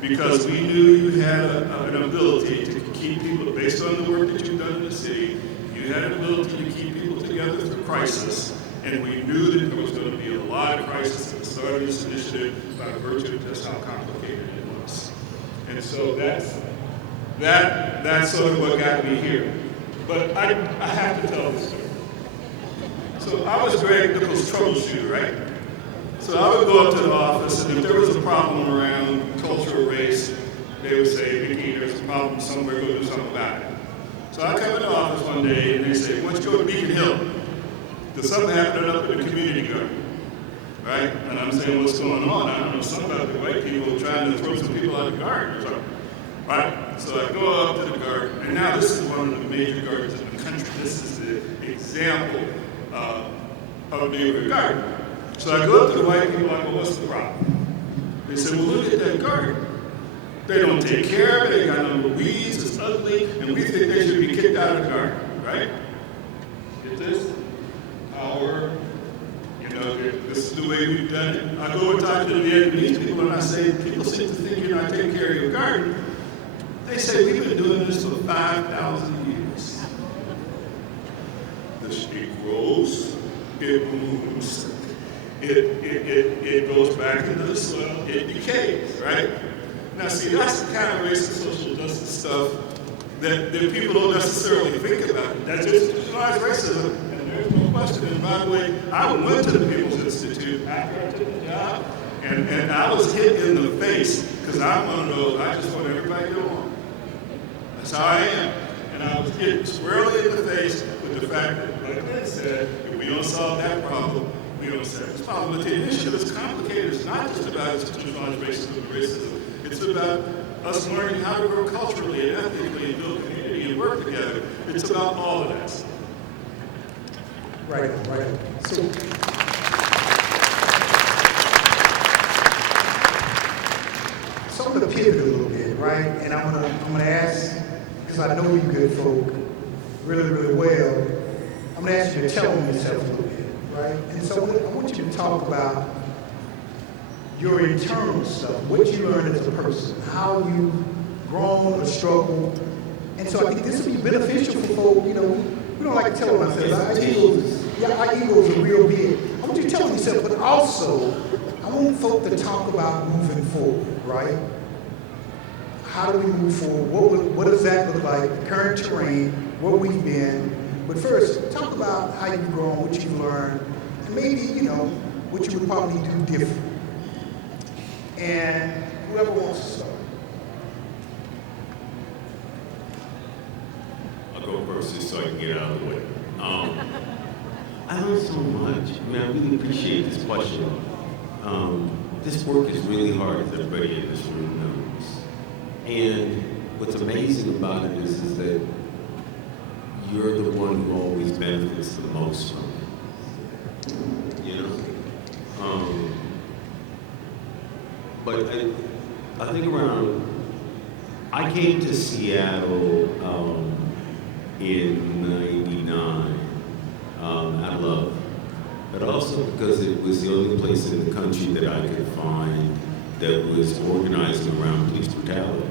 "Because we knew you had an ability to keep people, based on the work that you've done in the city, you had an ability to keep people together through crisis. And we knew that there was going to be a lot of crisis at the start of this initiative by virtue of just how complicated it was." And so that's sort of what got me here. But I have to tell this story. So I was Greg Nichols' troubleshooter, right? So I would go up to the office, and if there was a problem around culture or race, they would say, "Mickey, there's a problem somewhere, go do something about it." So I come in the office one day, and they say, "Why don't you go to Beacon Hill? There's something happening up in the community garden," right? And I'm saying, "What's going on?" I don't know, something about the white people trying to throw some people out of the garden or something, right? So I go up to the garden, and now this is one of the major gardens in the country. This is the example of a neighborhood garden. So I go up to the white people, I go, "What's the problem?" They said, "Well, look at that garden. They don't take care of it, they got no weeds, it's ugly, and we think they should be kicked out of the garden," right? Get this? Power, this is the way we've done it. I go and talk to the Vietnamese people and I say, "People seem to think you're not taking care of your garden. They say we've been doing this for 5,000 years. The sheep grows, it moves, it goes back into the soil, it decays, right? Now see, that's the kind of racist social justice stuff that people don't necessarily think about. That just destroys racism, and there's no question. And by the way, I went to the People's Institute after I took the job, and I was hit in the face, because I'm one of those, I just want everybody to get along. That's how I am. And I was hit squarely in the face with the fact that, like Lynn said, if we don't solve that problem, we don't solve this problem. But the initiative is complicated. It's not just about institutionalized racism. It's about us learning how to grow culturally and ethnically and build community and work together. It's about all of that stuff. Right. So, I'm going to pivot a little bit, right? And I'm gonna ask, because I know you good folk really well, I'm going to ask you to tell me yourself a little bit, right? And so I want you to talk about your internal stuff, what you learned as a person, how you've grown or struggled. And so I think this will be beneficial for folk. You know, we don't like to tell ourselves, our egos are real big. I want you to tell yourself, but also, I want folk to talk about moving forward, right? How do we move forward? What does that look like? The current terrain, where we've been. But first, talk about how you've grown, what you've learned, and maybe, what you would probably do different. And whoever wants to start. I'll go first just so I can get out of the way. I learned so much. I mean, I really appreciate this question. This work is really hard, as everybody in this room knows. And what's amazing about it is that you're the one who always benefits the most from it. You know? But I think I came to Seattle in '99 out of love, but also because it was the only place in the country that I could find that was organizing around police brutality.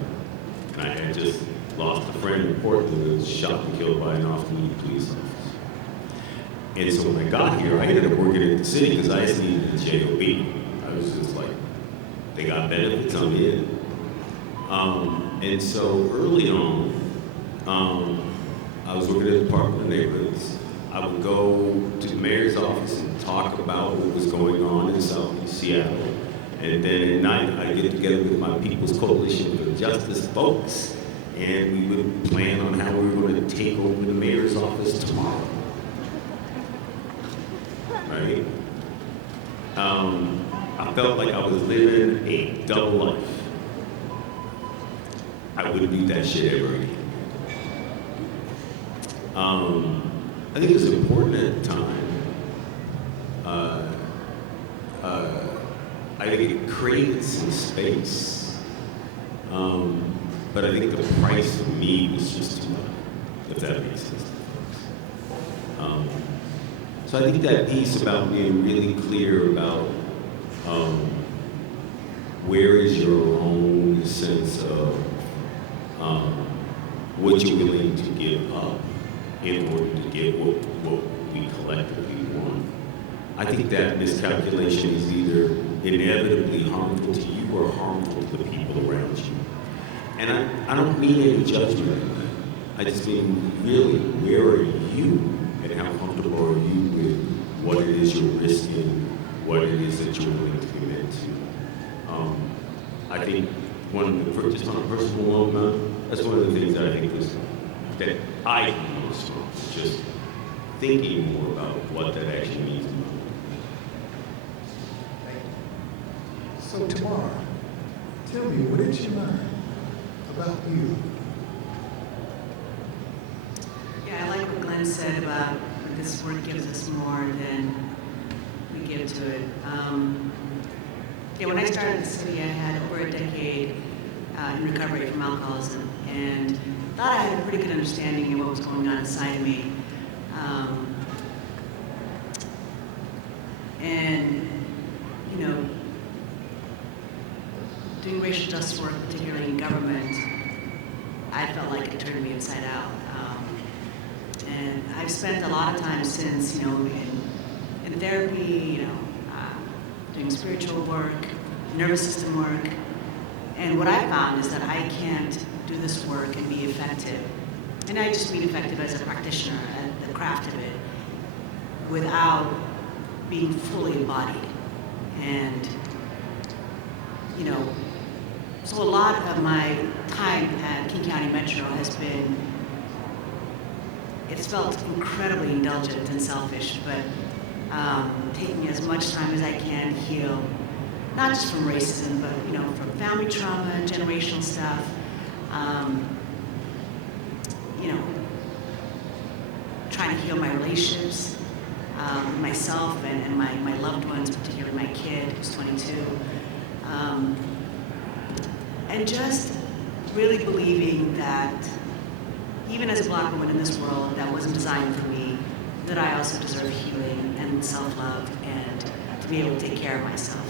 And I had just lost a friend in Portland who was shot and killed by an off-duty police officer. And so when I got here, I ended up working at the city because I just needed a JOB. I was just like, they got benefits, I'm in. And so early on, I was working at the Department of Neighborhoods. I would go to the mayor's office and talk about what was going on in Southeast Seattle. And then at night, I'd get together with my People's Coalition for Justice folks, and we would plan on how we were going to take over the mayor's office tomorrow. Right? I felt like I was living a double life. I wouldn't do that shit ever again. I think it was important at the time. I think it created some space. But I think the price for me was just too much, if that makes sense. So I think that piece about being really clear about where is your own sense of what you're willing to give up in order to get what we collectively want. I think that miscalculation is either inevitably harmful to you or harmful to the people around you. And I don't mean any judgment in that. I just mean, really, where are you and how comfortable are you with what it is you're risking, what it is that you're willing to commit to? I think just on a personal note, that's one of the things that I think that I do most from, just thinking more about what that actually means to me. So Tamar, tell me, what did you learn about you? Yeah, I like what Glenn said about this work gives us more than we give to it. When I started the city, I had over a decade in recovery from alcoholism, and thought I had a pretty good understanding of what was going on inside of me. Doing racial justice work, particularly in government, I felt like it turned me inside out. And I've spent a lot of time since, in therapy, doing spiritual work, nervous system work. And what I found is that I can't do this work and be effective. And I just mean effective as a practitioner at the craft of it without being fully embodied. And, so a lot of my time at King County Metro has been, it's felt incredibly indulgent and selfish, but taking as much time as I can to heal, not just from racism, but from family trauma, generational stuff, trying to heal my relationships, myself and my loved ones, particularly my kid who's 22, and just really believing that even as a Black woman in this world that wasn't designed for me, that I also deserve healing and self-love and to be able to take care of myself.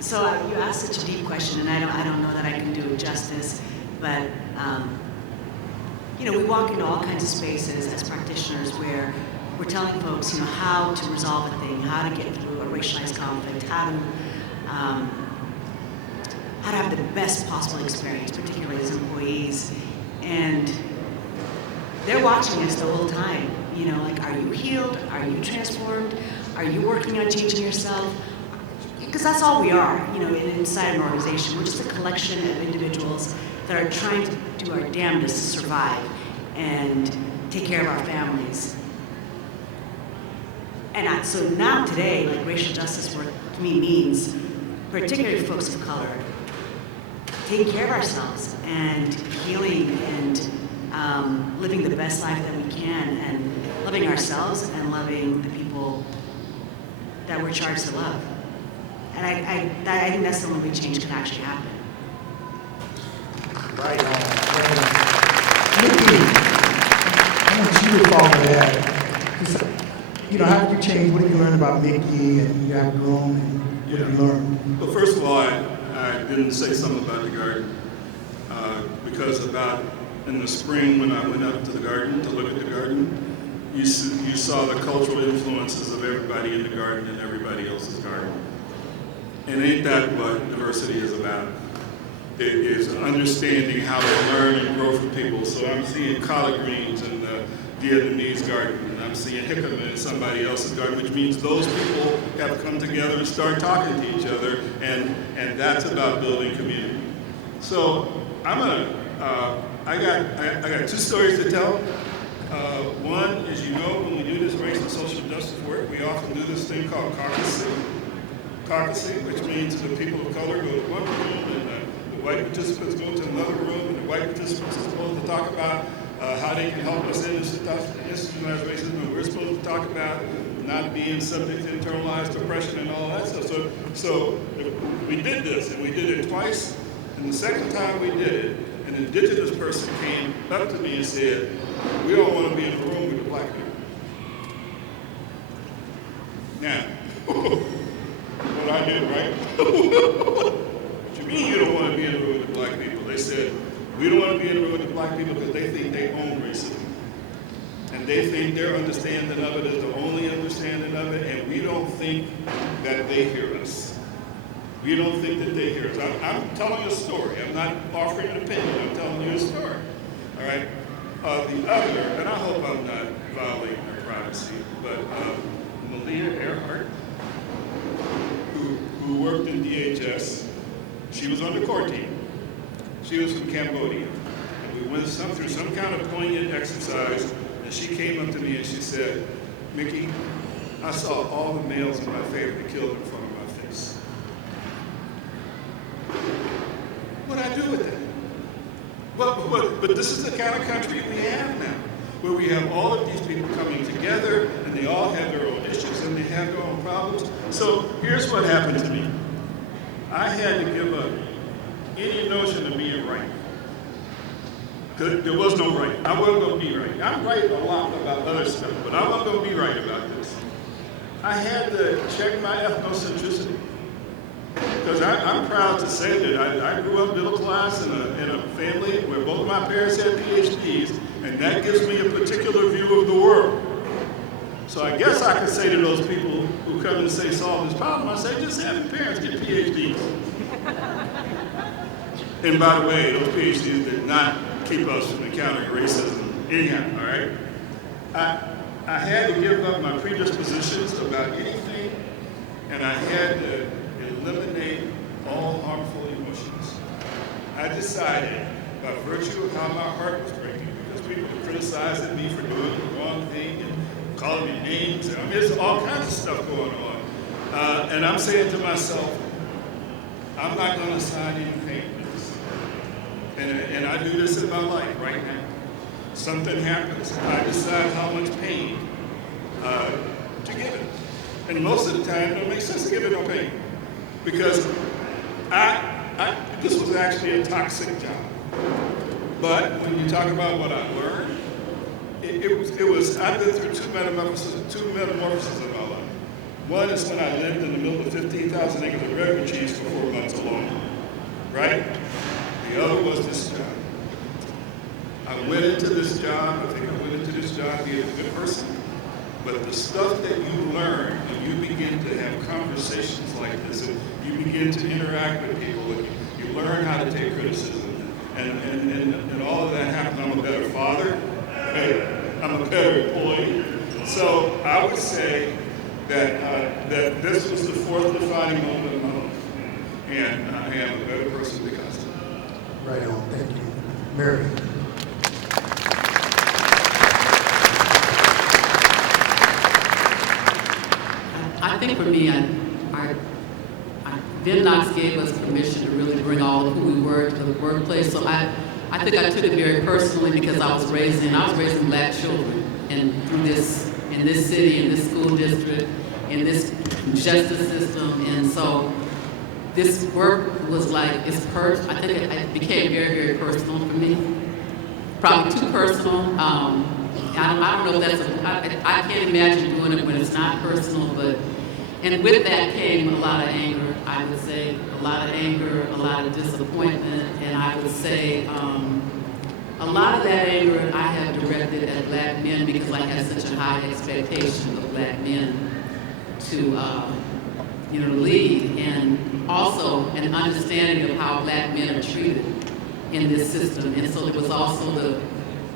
So you asked such a deep question, and I don't know that I can do it justice, but we walk into all kinds of spaces as practitioners where we're telling folks, how to resolve a thing, how to get through a racialized conflict, how to have the best possible experience, particularly as employees. And they're watching us the whole time. Are you healed? Are you transformed? Are you working on changing yourself? Because that's all we are, inside an organization. We're just a collection of individuals that are trying to do our damnedest to survive and take care of our families. And so now today, racial justice work to me means, particularly for folks of color, taking care of ourselves and healing and living the best life that we can and loving ourselves and loving the people that we're charged to love. And I think that's the only way change can actually happen. Right on. Nikki, I want you to follow that. Just, how did you change? What did you learn about Mickey and you have grown and what did you learn? Well, first of all, I didn't say something about the garden because in the spring when I went up to the garden to look at the garden, you saw the cultural influences of everybody in the garden and everybody else's garden. And ain't that what diversity is about? It is understanding how to learn and grow from people. So I'm seeing collard greens in the Vietnamese garden, and I'm seeing jicama in somebody else's garden, which means those people have come together and start talking to each other, and that's about building community. So I got two stories to tell. One is, when we do this race and social justice work, we often do this thing called caucusing, which means the people of color go to one room and the white participants go to another room, and the white participants are supposed to talk about how they can help us institutionalize racism, and we're supposed to talk about not being subject to internalized oppression and all that stuff. So we did this, and we did it twice, and the second time we did it, an indigenous person came up to me and said, "We don't want to be in the room with the Black people." Now, what I did, right? What you mean you don't want to be in the room with the Black people? They said, "We don't want to be in the room with the Black people because they think they own racism. And they think their understanding of it is the only understanding of it, and we don't think that they hear us. We don't think that they hear us." I'm telling a story. I'm not offering an opinion. I'm telling you a story. All right? The other, and I hope I'm not violating their privacy, but Malia Earhart, who worked in DHS, she was on the core team. She was from Cambodia. And we went through some kind of poignant exercise, and she came up to me and she said, "Mickey, I saw all the males in my family killed in front of my face. What'd I do with that?" But this is the kind of country we have now, where we have all of these people coming together, and they all have their own issues, and they have their own problems. So here's what happened to me. I had to give up any notion of being right. Because there was no right. I wasn't going to be right. I'm right a lot about other stuff, but I wasn't going to be right about this. I had to check my ethnocentricity. because I'm proud to say that I grew up middle class in a family where both my parents had PhDs, and that gives me a particular view of the world. So I guess I could say to those people who come and say solve this problem, I say just have your parents get PhDs. And by the way, those PhDs did not keep us from encountering racism anyhow, all right? I had to give up my predispositions about anything, and I had to eliminate all harmful emotions. I decided, by virtue of how my heart was breaking, because people were criticizing me for doing the wrong thing and calling me names, and I mean, there's all kinds of stuff going on. And I'm saying to myself, I'm not going to sign any pain with this. And I do this in my life right now. Something happens, I decide how much pain to give it. And most of the time, it don't make sense to give it no pain. Because this was actually a toxic job. But when you talk about what I learned, I've been through two metamorphoses in my life. One is when I lived in the middle of 15,000 acres of refugees for 4 months alone, right? The other was this job. I went into this job, I think I went into this job being a good person, but the stuff that you learn when you begin to have conversations like this, and you begin to interact with people, and you learn how to take criticism, and all of that happens. I'm a better father, I'm a better employee. So I would say that this was the fourth defining moment of my life, and I am a better person because of it. Right on. Thank you. Mary. I think for me, Ben Knox gave us permission to really bring all of who we were to the workplace. So I think I took it very personally because I was raising black children, and through this, in this city, in this school district, in this justice system, and so this work was like, I think it became very, very personal for me. Probably too personal. I don't know if I can't imagine doing it when it's not personal, but, and with that came a lot of anger, I would say, a lot of anger, a lot of disappointment, and I would say a lot of that anger I have directed at black men because I had such a high expectation of black men to lead, and also an understanding of how black men are treated in this system. And so there was also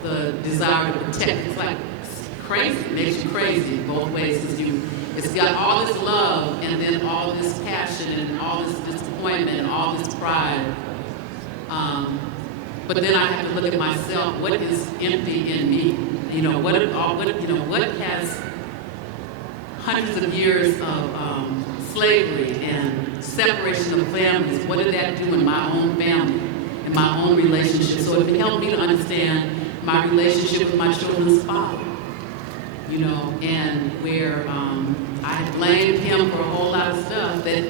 the desire to protect. It's like crazy, it makes you crazy both ways. It's got all this love and then all this passion and all this disappointment and all this pride. But then I have to look at myself, what is empty in me? What has hundreds of years of slavery and separation of families, what did that do in my own family, in my own relationship? So it helped me to understand my relationship with my children's father, and where I blamed him for a whole lot of stuff that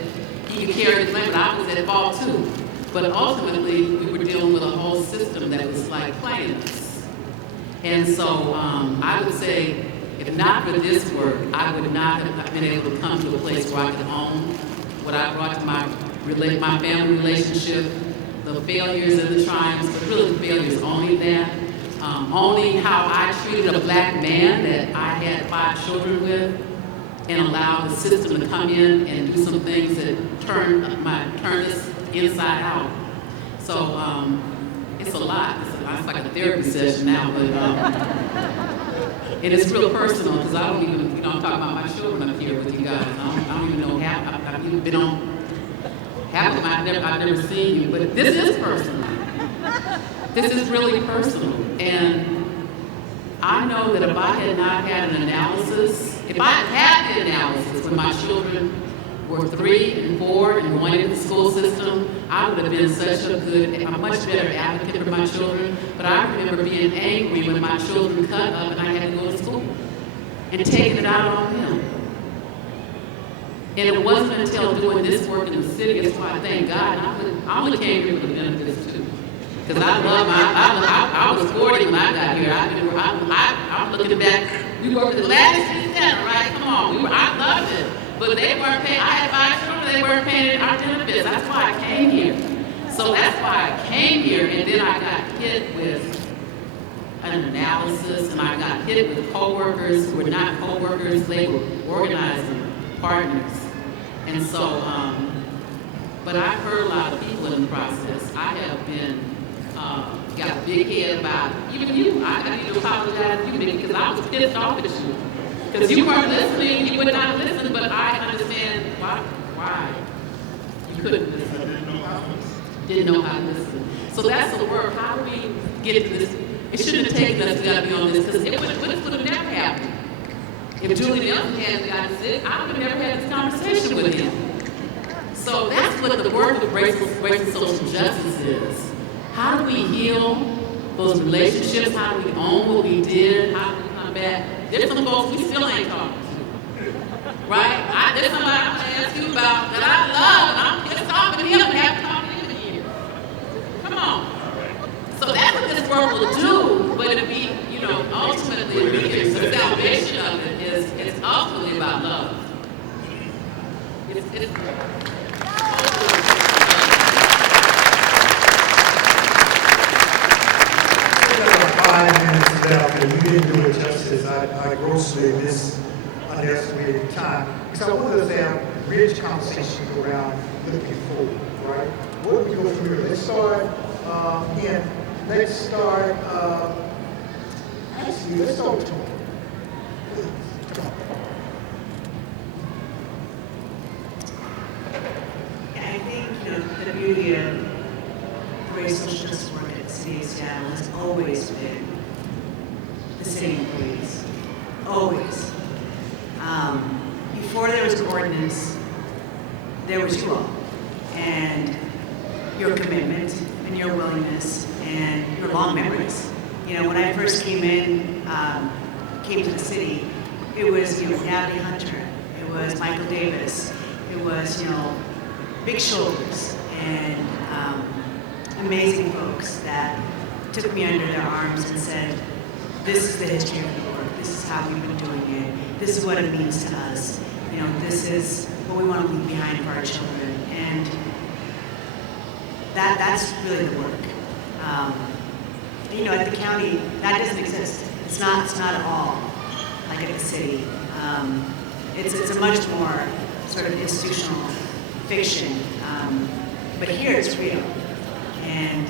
he could carry the blame, but I was at fault too. But ultimately, we were dealing with a whole system that was like playing us. And so I would say, if not for this work, I would not have been able to come to a place where I could own what I brought to my family relationship, the failures and the triumphs, but really the failures, only that. Owning how I treated a black man that I had 5 children with, and allowed the system to come in and do some things that turn us inside out. So it's a lot. It's like a therapy session now, but and it's real personal because I don't even, I'm talking about my children up here with you guys. I don't even know half. I've even been on half of them. I've never seen you, but this is personal. This is really personal, and I know that if I had not had an analysis, if I had had the analysis when my children were 3 and 4 and going into the school system, I would have been a much better advocate for my children. But I remember being angry when my children cut up and I had to go to school and taking it out on them. And it wasn't until doing this work in the city, that's why I thank God. I only came here for the benefits too. Because I was 40 when I got here. I'm looking back, we worked at the last city center, right? Come on, I loved it. But they weren't paying, I had 5 children. after they weren't paying our benefits. That's why I came here. So that's why I came here, and then I got hit with an analysis, and I got hit with coworkers who were not coworkers, they were organizing partners. And so, but I've heard a lot of people in the process. I have been, got a big head about, even you, I need to apologize to you because I was pissed off at you. Because you weren't listening, you would not listen, but I understand why you couldn't listen. Didn't know how to listen. So that's the work. How do we get to this? It shouldn't have taken us to be on this because it would have never happened. If Julie Nelson hadn't gotten sick, I would have never had this conversation with him. So that's what the work of race and social justice is. How do we heal those relationships? How do we own what we did? How do we come back? There's some folks we still ain't talking to. Right? There's somebody I'm going to ask you about that I love, and I'm pissed off at him and have to talk to him in here. Come on. So that's what this work will do, but it'll be, ultimately, the salvation of it is, it's ultimately about love. It's About 5 minutes left, and you didn't do it justice. I grossly underestimated time. Because I wanted us to have rich conversations around looking forward, right? What we go through here? Let's start let's start with Tamar. Come on. Yeah, I think, the beauty of race social justice work at the City of Seattle has always been the city employees. Always. Before there was an ordinance, there was you all. And your commitment and your willingness and your long memories. When I first came to the city, it was, Natalie Hunter, it was Michael Davis, it was, big shoulders and amazing folks that took me under their arms and said, this is the history of the work, this is how we've been doing it, this is what it means to us, this is what we want to leave behind for our children. And that's really the work. At the county, that doesn't exist. It's not at all like at the city. It's a much more sort of institutional fiction. But here it's real. And,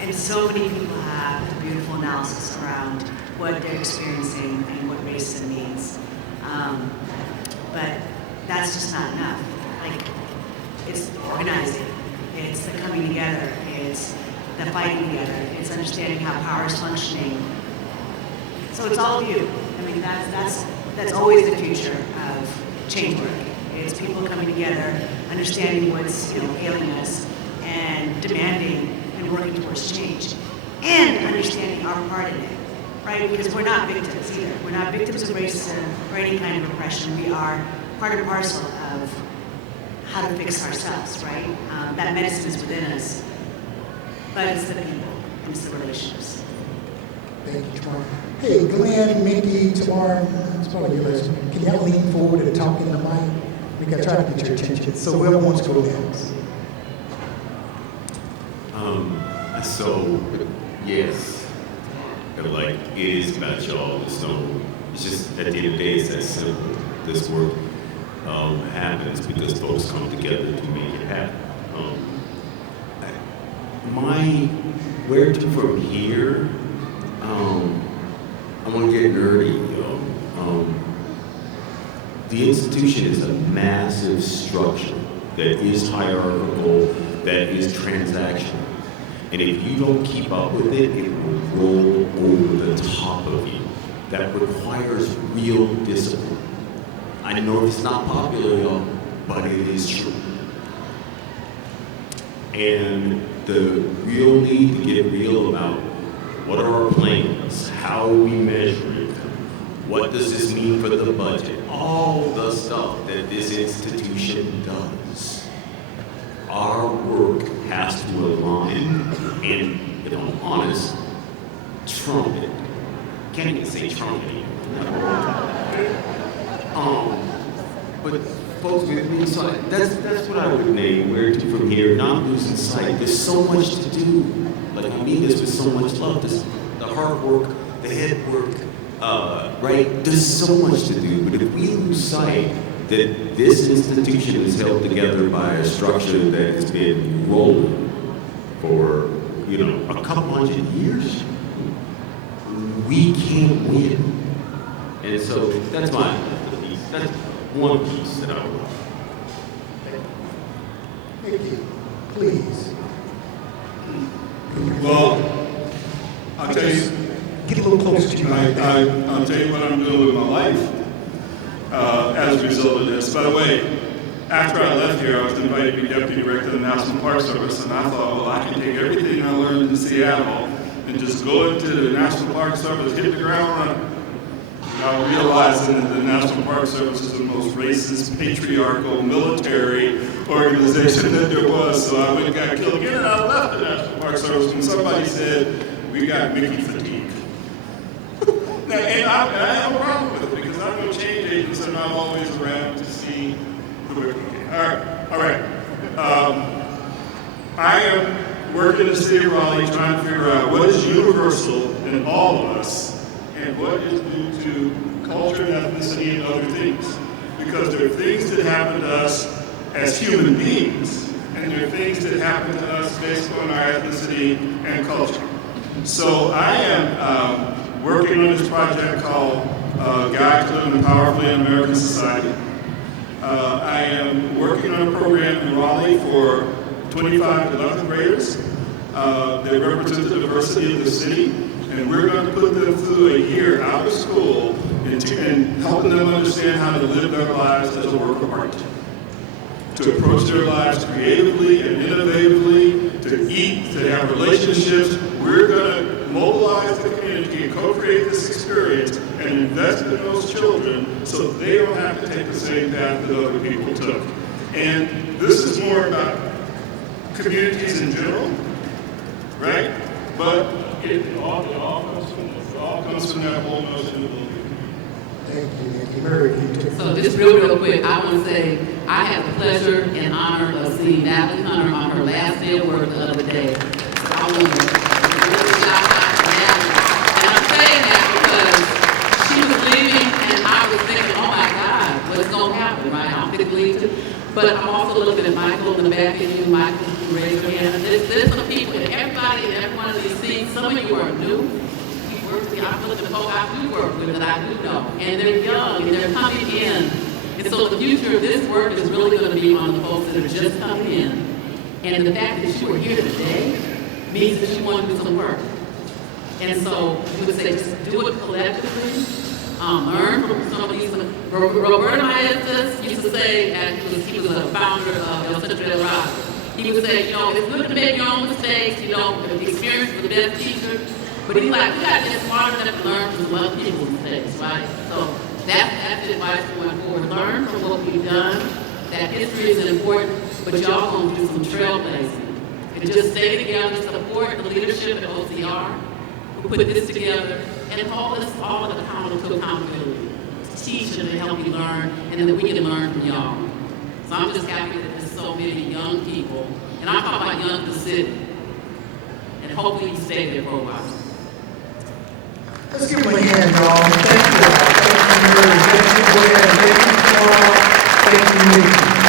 and so many people have a beautiful analysis around what they're experiencing and what racism means. But that's just not enough. It's the organizing, it's the coming together, it's the fighting together, it's understanding how power is functioning. So it's all of you. That's always the future of change work. It's people coming together, understanding what's ailing us, and demanding and working towards change, and understanding our part in it, right? Because we're not victims either. We're not victims of racism or any kind of oppression. We are part and parcel of how to fix ourselves, right? That medicine is within us, but it's the people and it's the relationships. Thank you, Tamar. Hey, Glenn, Mickey, Tamar, it's probably your last one. Can y'all lean forward and talk in the mic? We got to try to get your attention. So whoever wants to go next. So, yes, it is about y'all. So, it's just at the end of the day, it's that simple. This work happens because folks come together to make it happen. Where to from here? I'm gonna get nerdy, the institution is a massive structure that is hierarchical, that is transactional. And if you don't keep up with it, it will roll over the top of you. That requires real discipline. I know it's not popular, y'all, but it is true. And the real need to get real about what are our plans, how are we measuring them, what does this mean for the budget, all the stuff that this institution does. Our work has to align, and if I'm honest, trump it. Can't even say trump anymore. But folks with me, so that's what I would name where to from here, not losing sight. There's so much to do. Like I mean this with so much love. This, the hard work, the head work, right? There's so much to do. But if we lose sight that this institution is held together by a structure that has been rolling for, you know, a couple hundred years, we can't win. And so that's my piece. That's one piece that I would want. Mickey, please. Well, I'll tell you, Get a little closer to you. I'll tell you what I'm doing with my life as a result of this. By the way, after I left here, I was invited to be deputy director of the National Park Service, and I thought, well, I can take everything I learned in Seattle and just go into the National Park Service, hit the ground running. Now realizing that the National Park Service is the most racist, patriarchal, military organization that there was. So I went and got killed again, and I left the National Park Service when somebody said, we got Mickey fatigue. Now, and I have a problem with it because I'm going to change agents and I'm always around to see who we're looking at. All right. I am working in the city of Raleigh trying to figure out what is universal in all of us and what is due to culture and ethnicity and other things. Because there are things that happen to us as human beings, and there are things that happen to us based on our ethnicity and culture. So I am working on this project called Guide to Living Powerfully in American Society. I am working on a program in Raleigh for 25 to 11th graders that represent the diversity of the city. And we're going to put them through a year out of school and helping them understand how to live their lives as a work of art, to approach their lives creatively and innovatively, to eat, to have relationships. We're going to mobilize the community and co-create this experience and invest in those children so they don't have to take the same path that other people took. And this is more about communities in general, right? But it all comes from that whole notion of belief. Thank you, Mickey. Mary, you took So just real quick, I want to say I had the pleasure and honor of seeing Natalie Hunter on her last day of work the other day. So I want to really shout out to Natalie. And I'm saying that because she was leaving and I was thinking, oh my God, what's going to happen, right? I'm going to leave too. But I'm also looking at Michael in the back of you, Michael, you raised your hand. There's some people, and everybody in every one of these seats, some of you are new. I'm looking at folks I do work with that I do know. And they're young and they're coming in. And so the future of this work is really going to be on the folks that are just coming in. And the fact that you are here today means that you want to do some work. And so we would say just do it collectively. Learn from some of these. Roberto Maestas used to say, and he was a founder of El Centro del Rock. He would say, you know, it's good to make your own mistakes, you know, the experience is the best teacher. But he's like, we got to get smart enough to learn from other people's mistakes, right? So that's the advice going forward. Learn from what we've done. That history is important, but y'all going to do some trailblazing. And just stay together, support the leadership at OCR, who put this together, and hold us all accountable to accountability. Teach and help you learn, and that we can learn from y'all. So I'm just happy that there's so many young people, and I'm talking about young to the city, and hopefully you stay there for a while. Let's give him a hand, y'all. Thank you. Thank you, Mary. Thank you, Gwen. Thank you, Paul. Thank you, Mickey.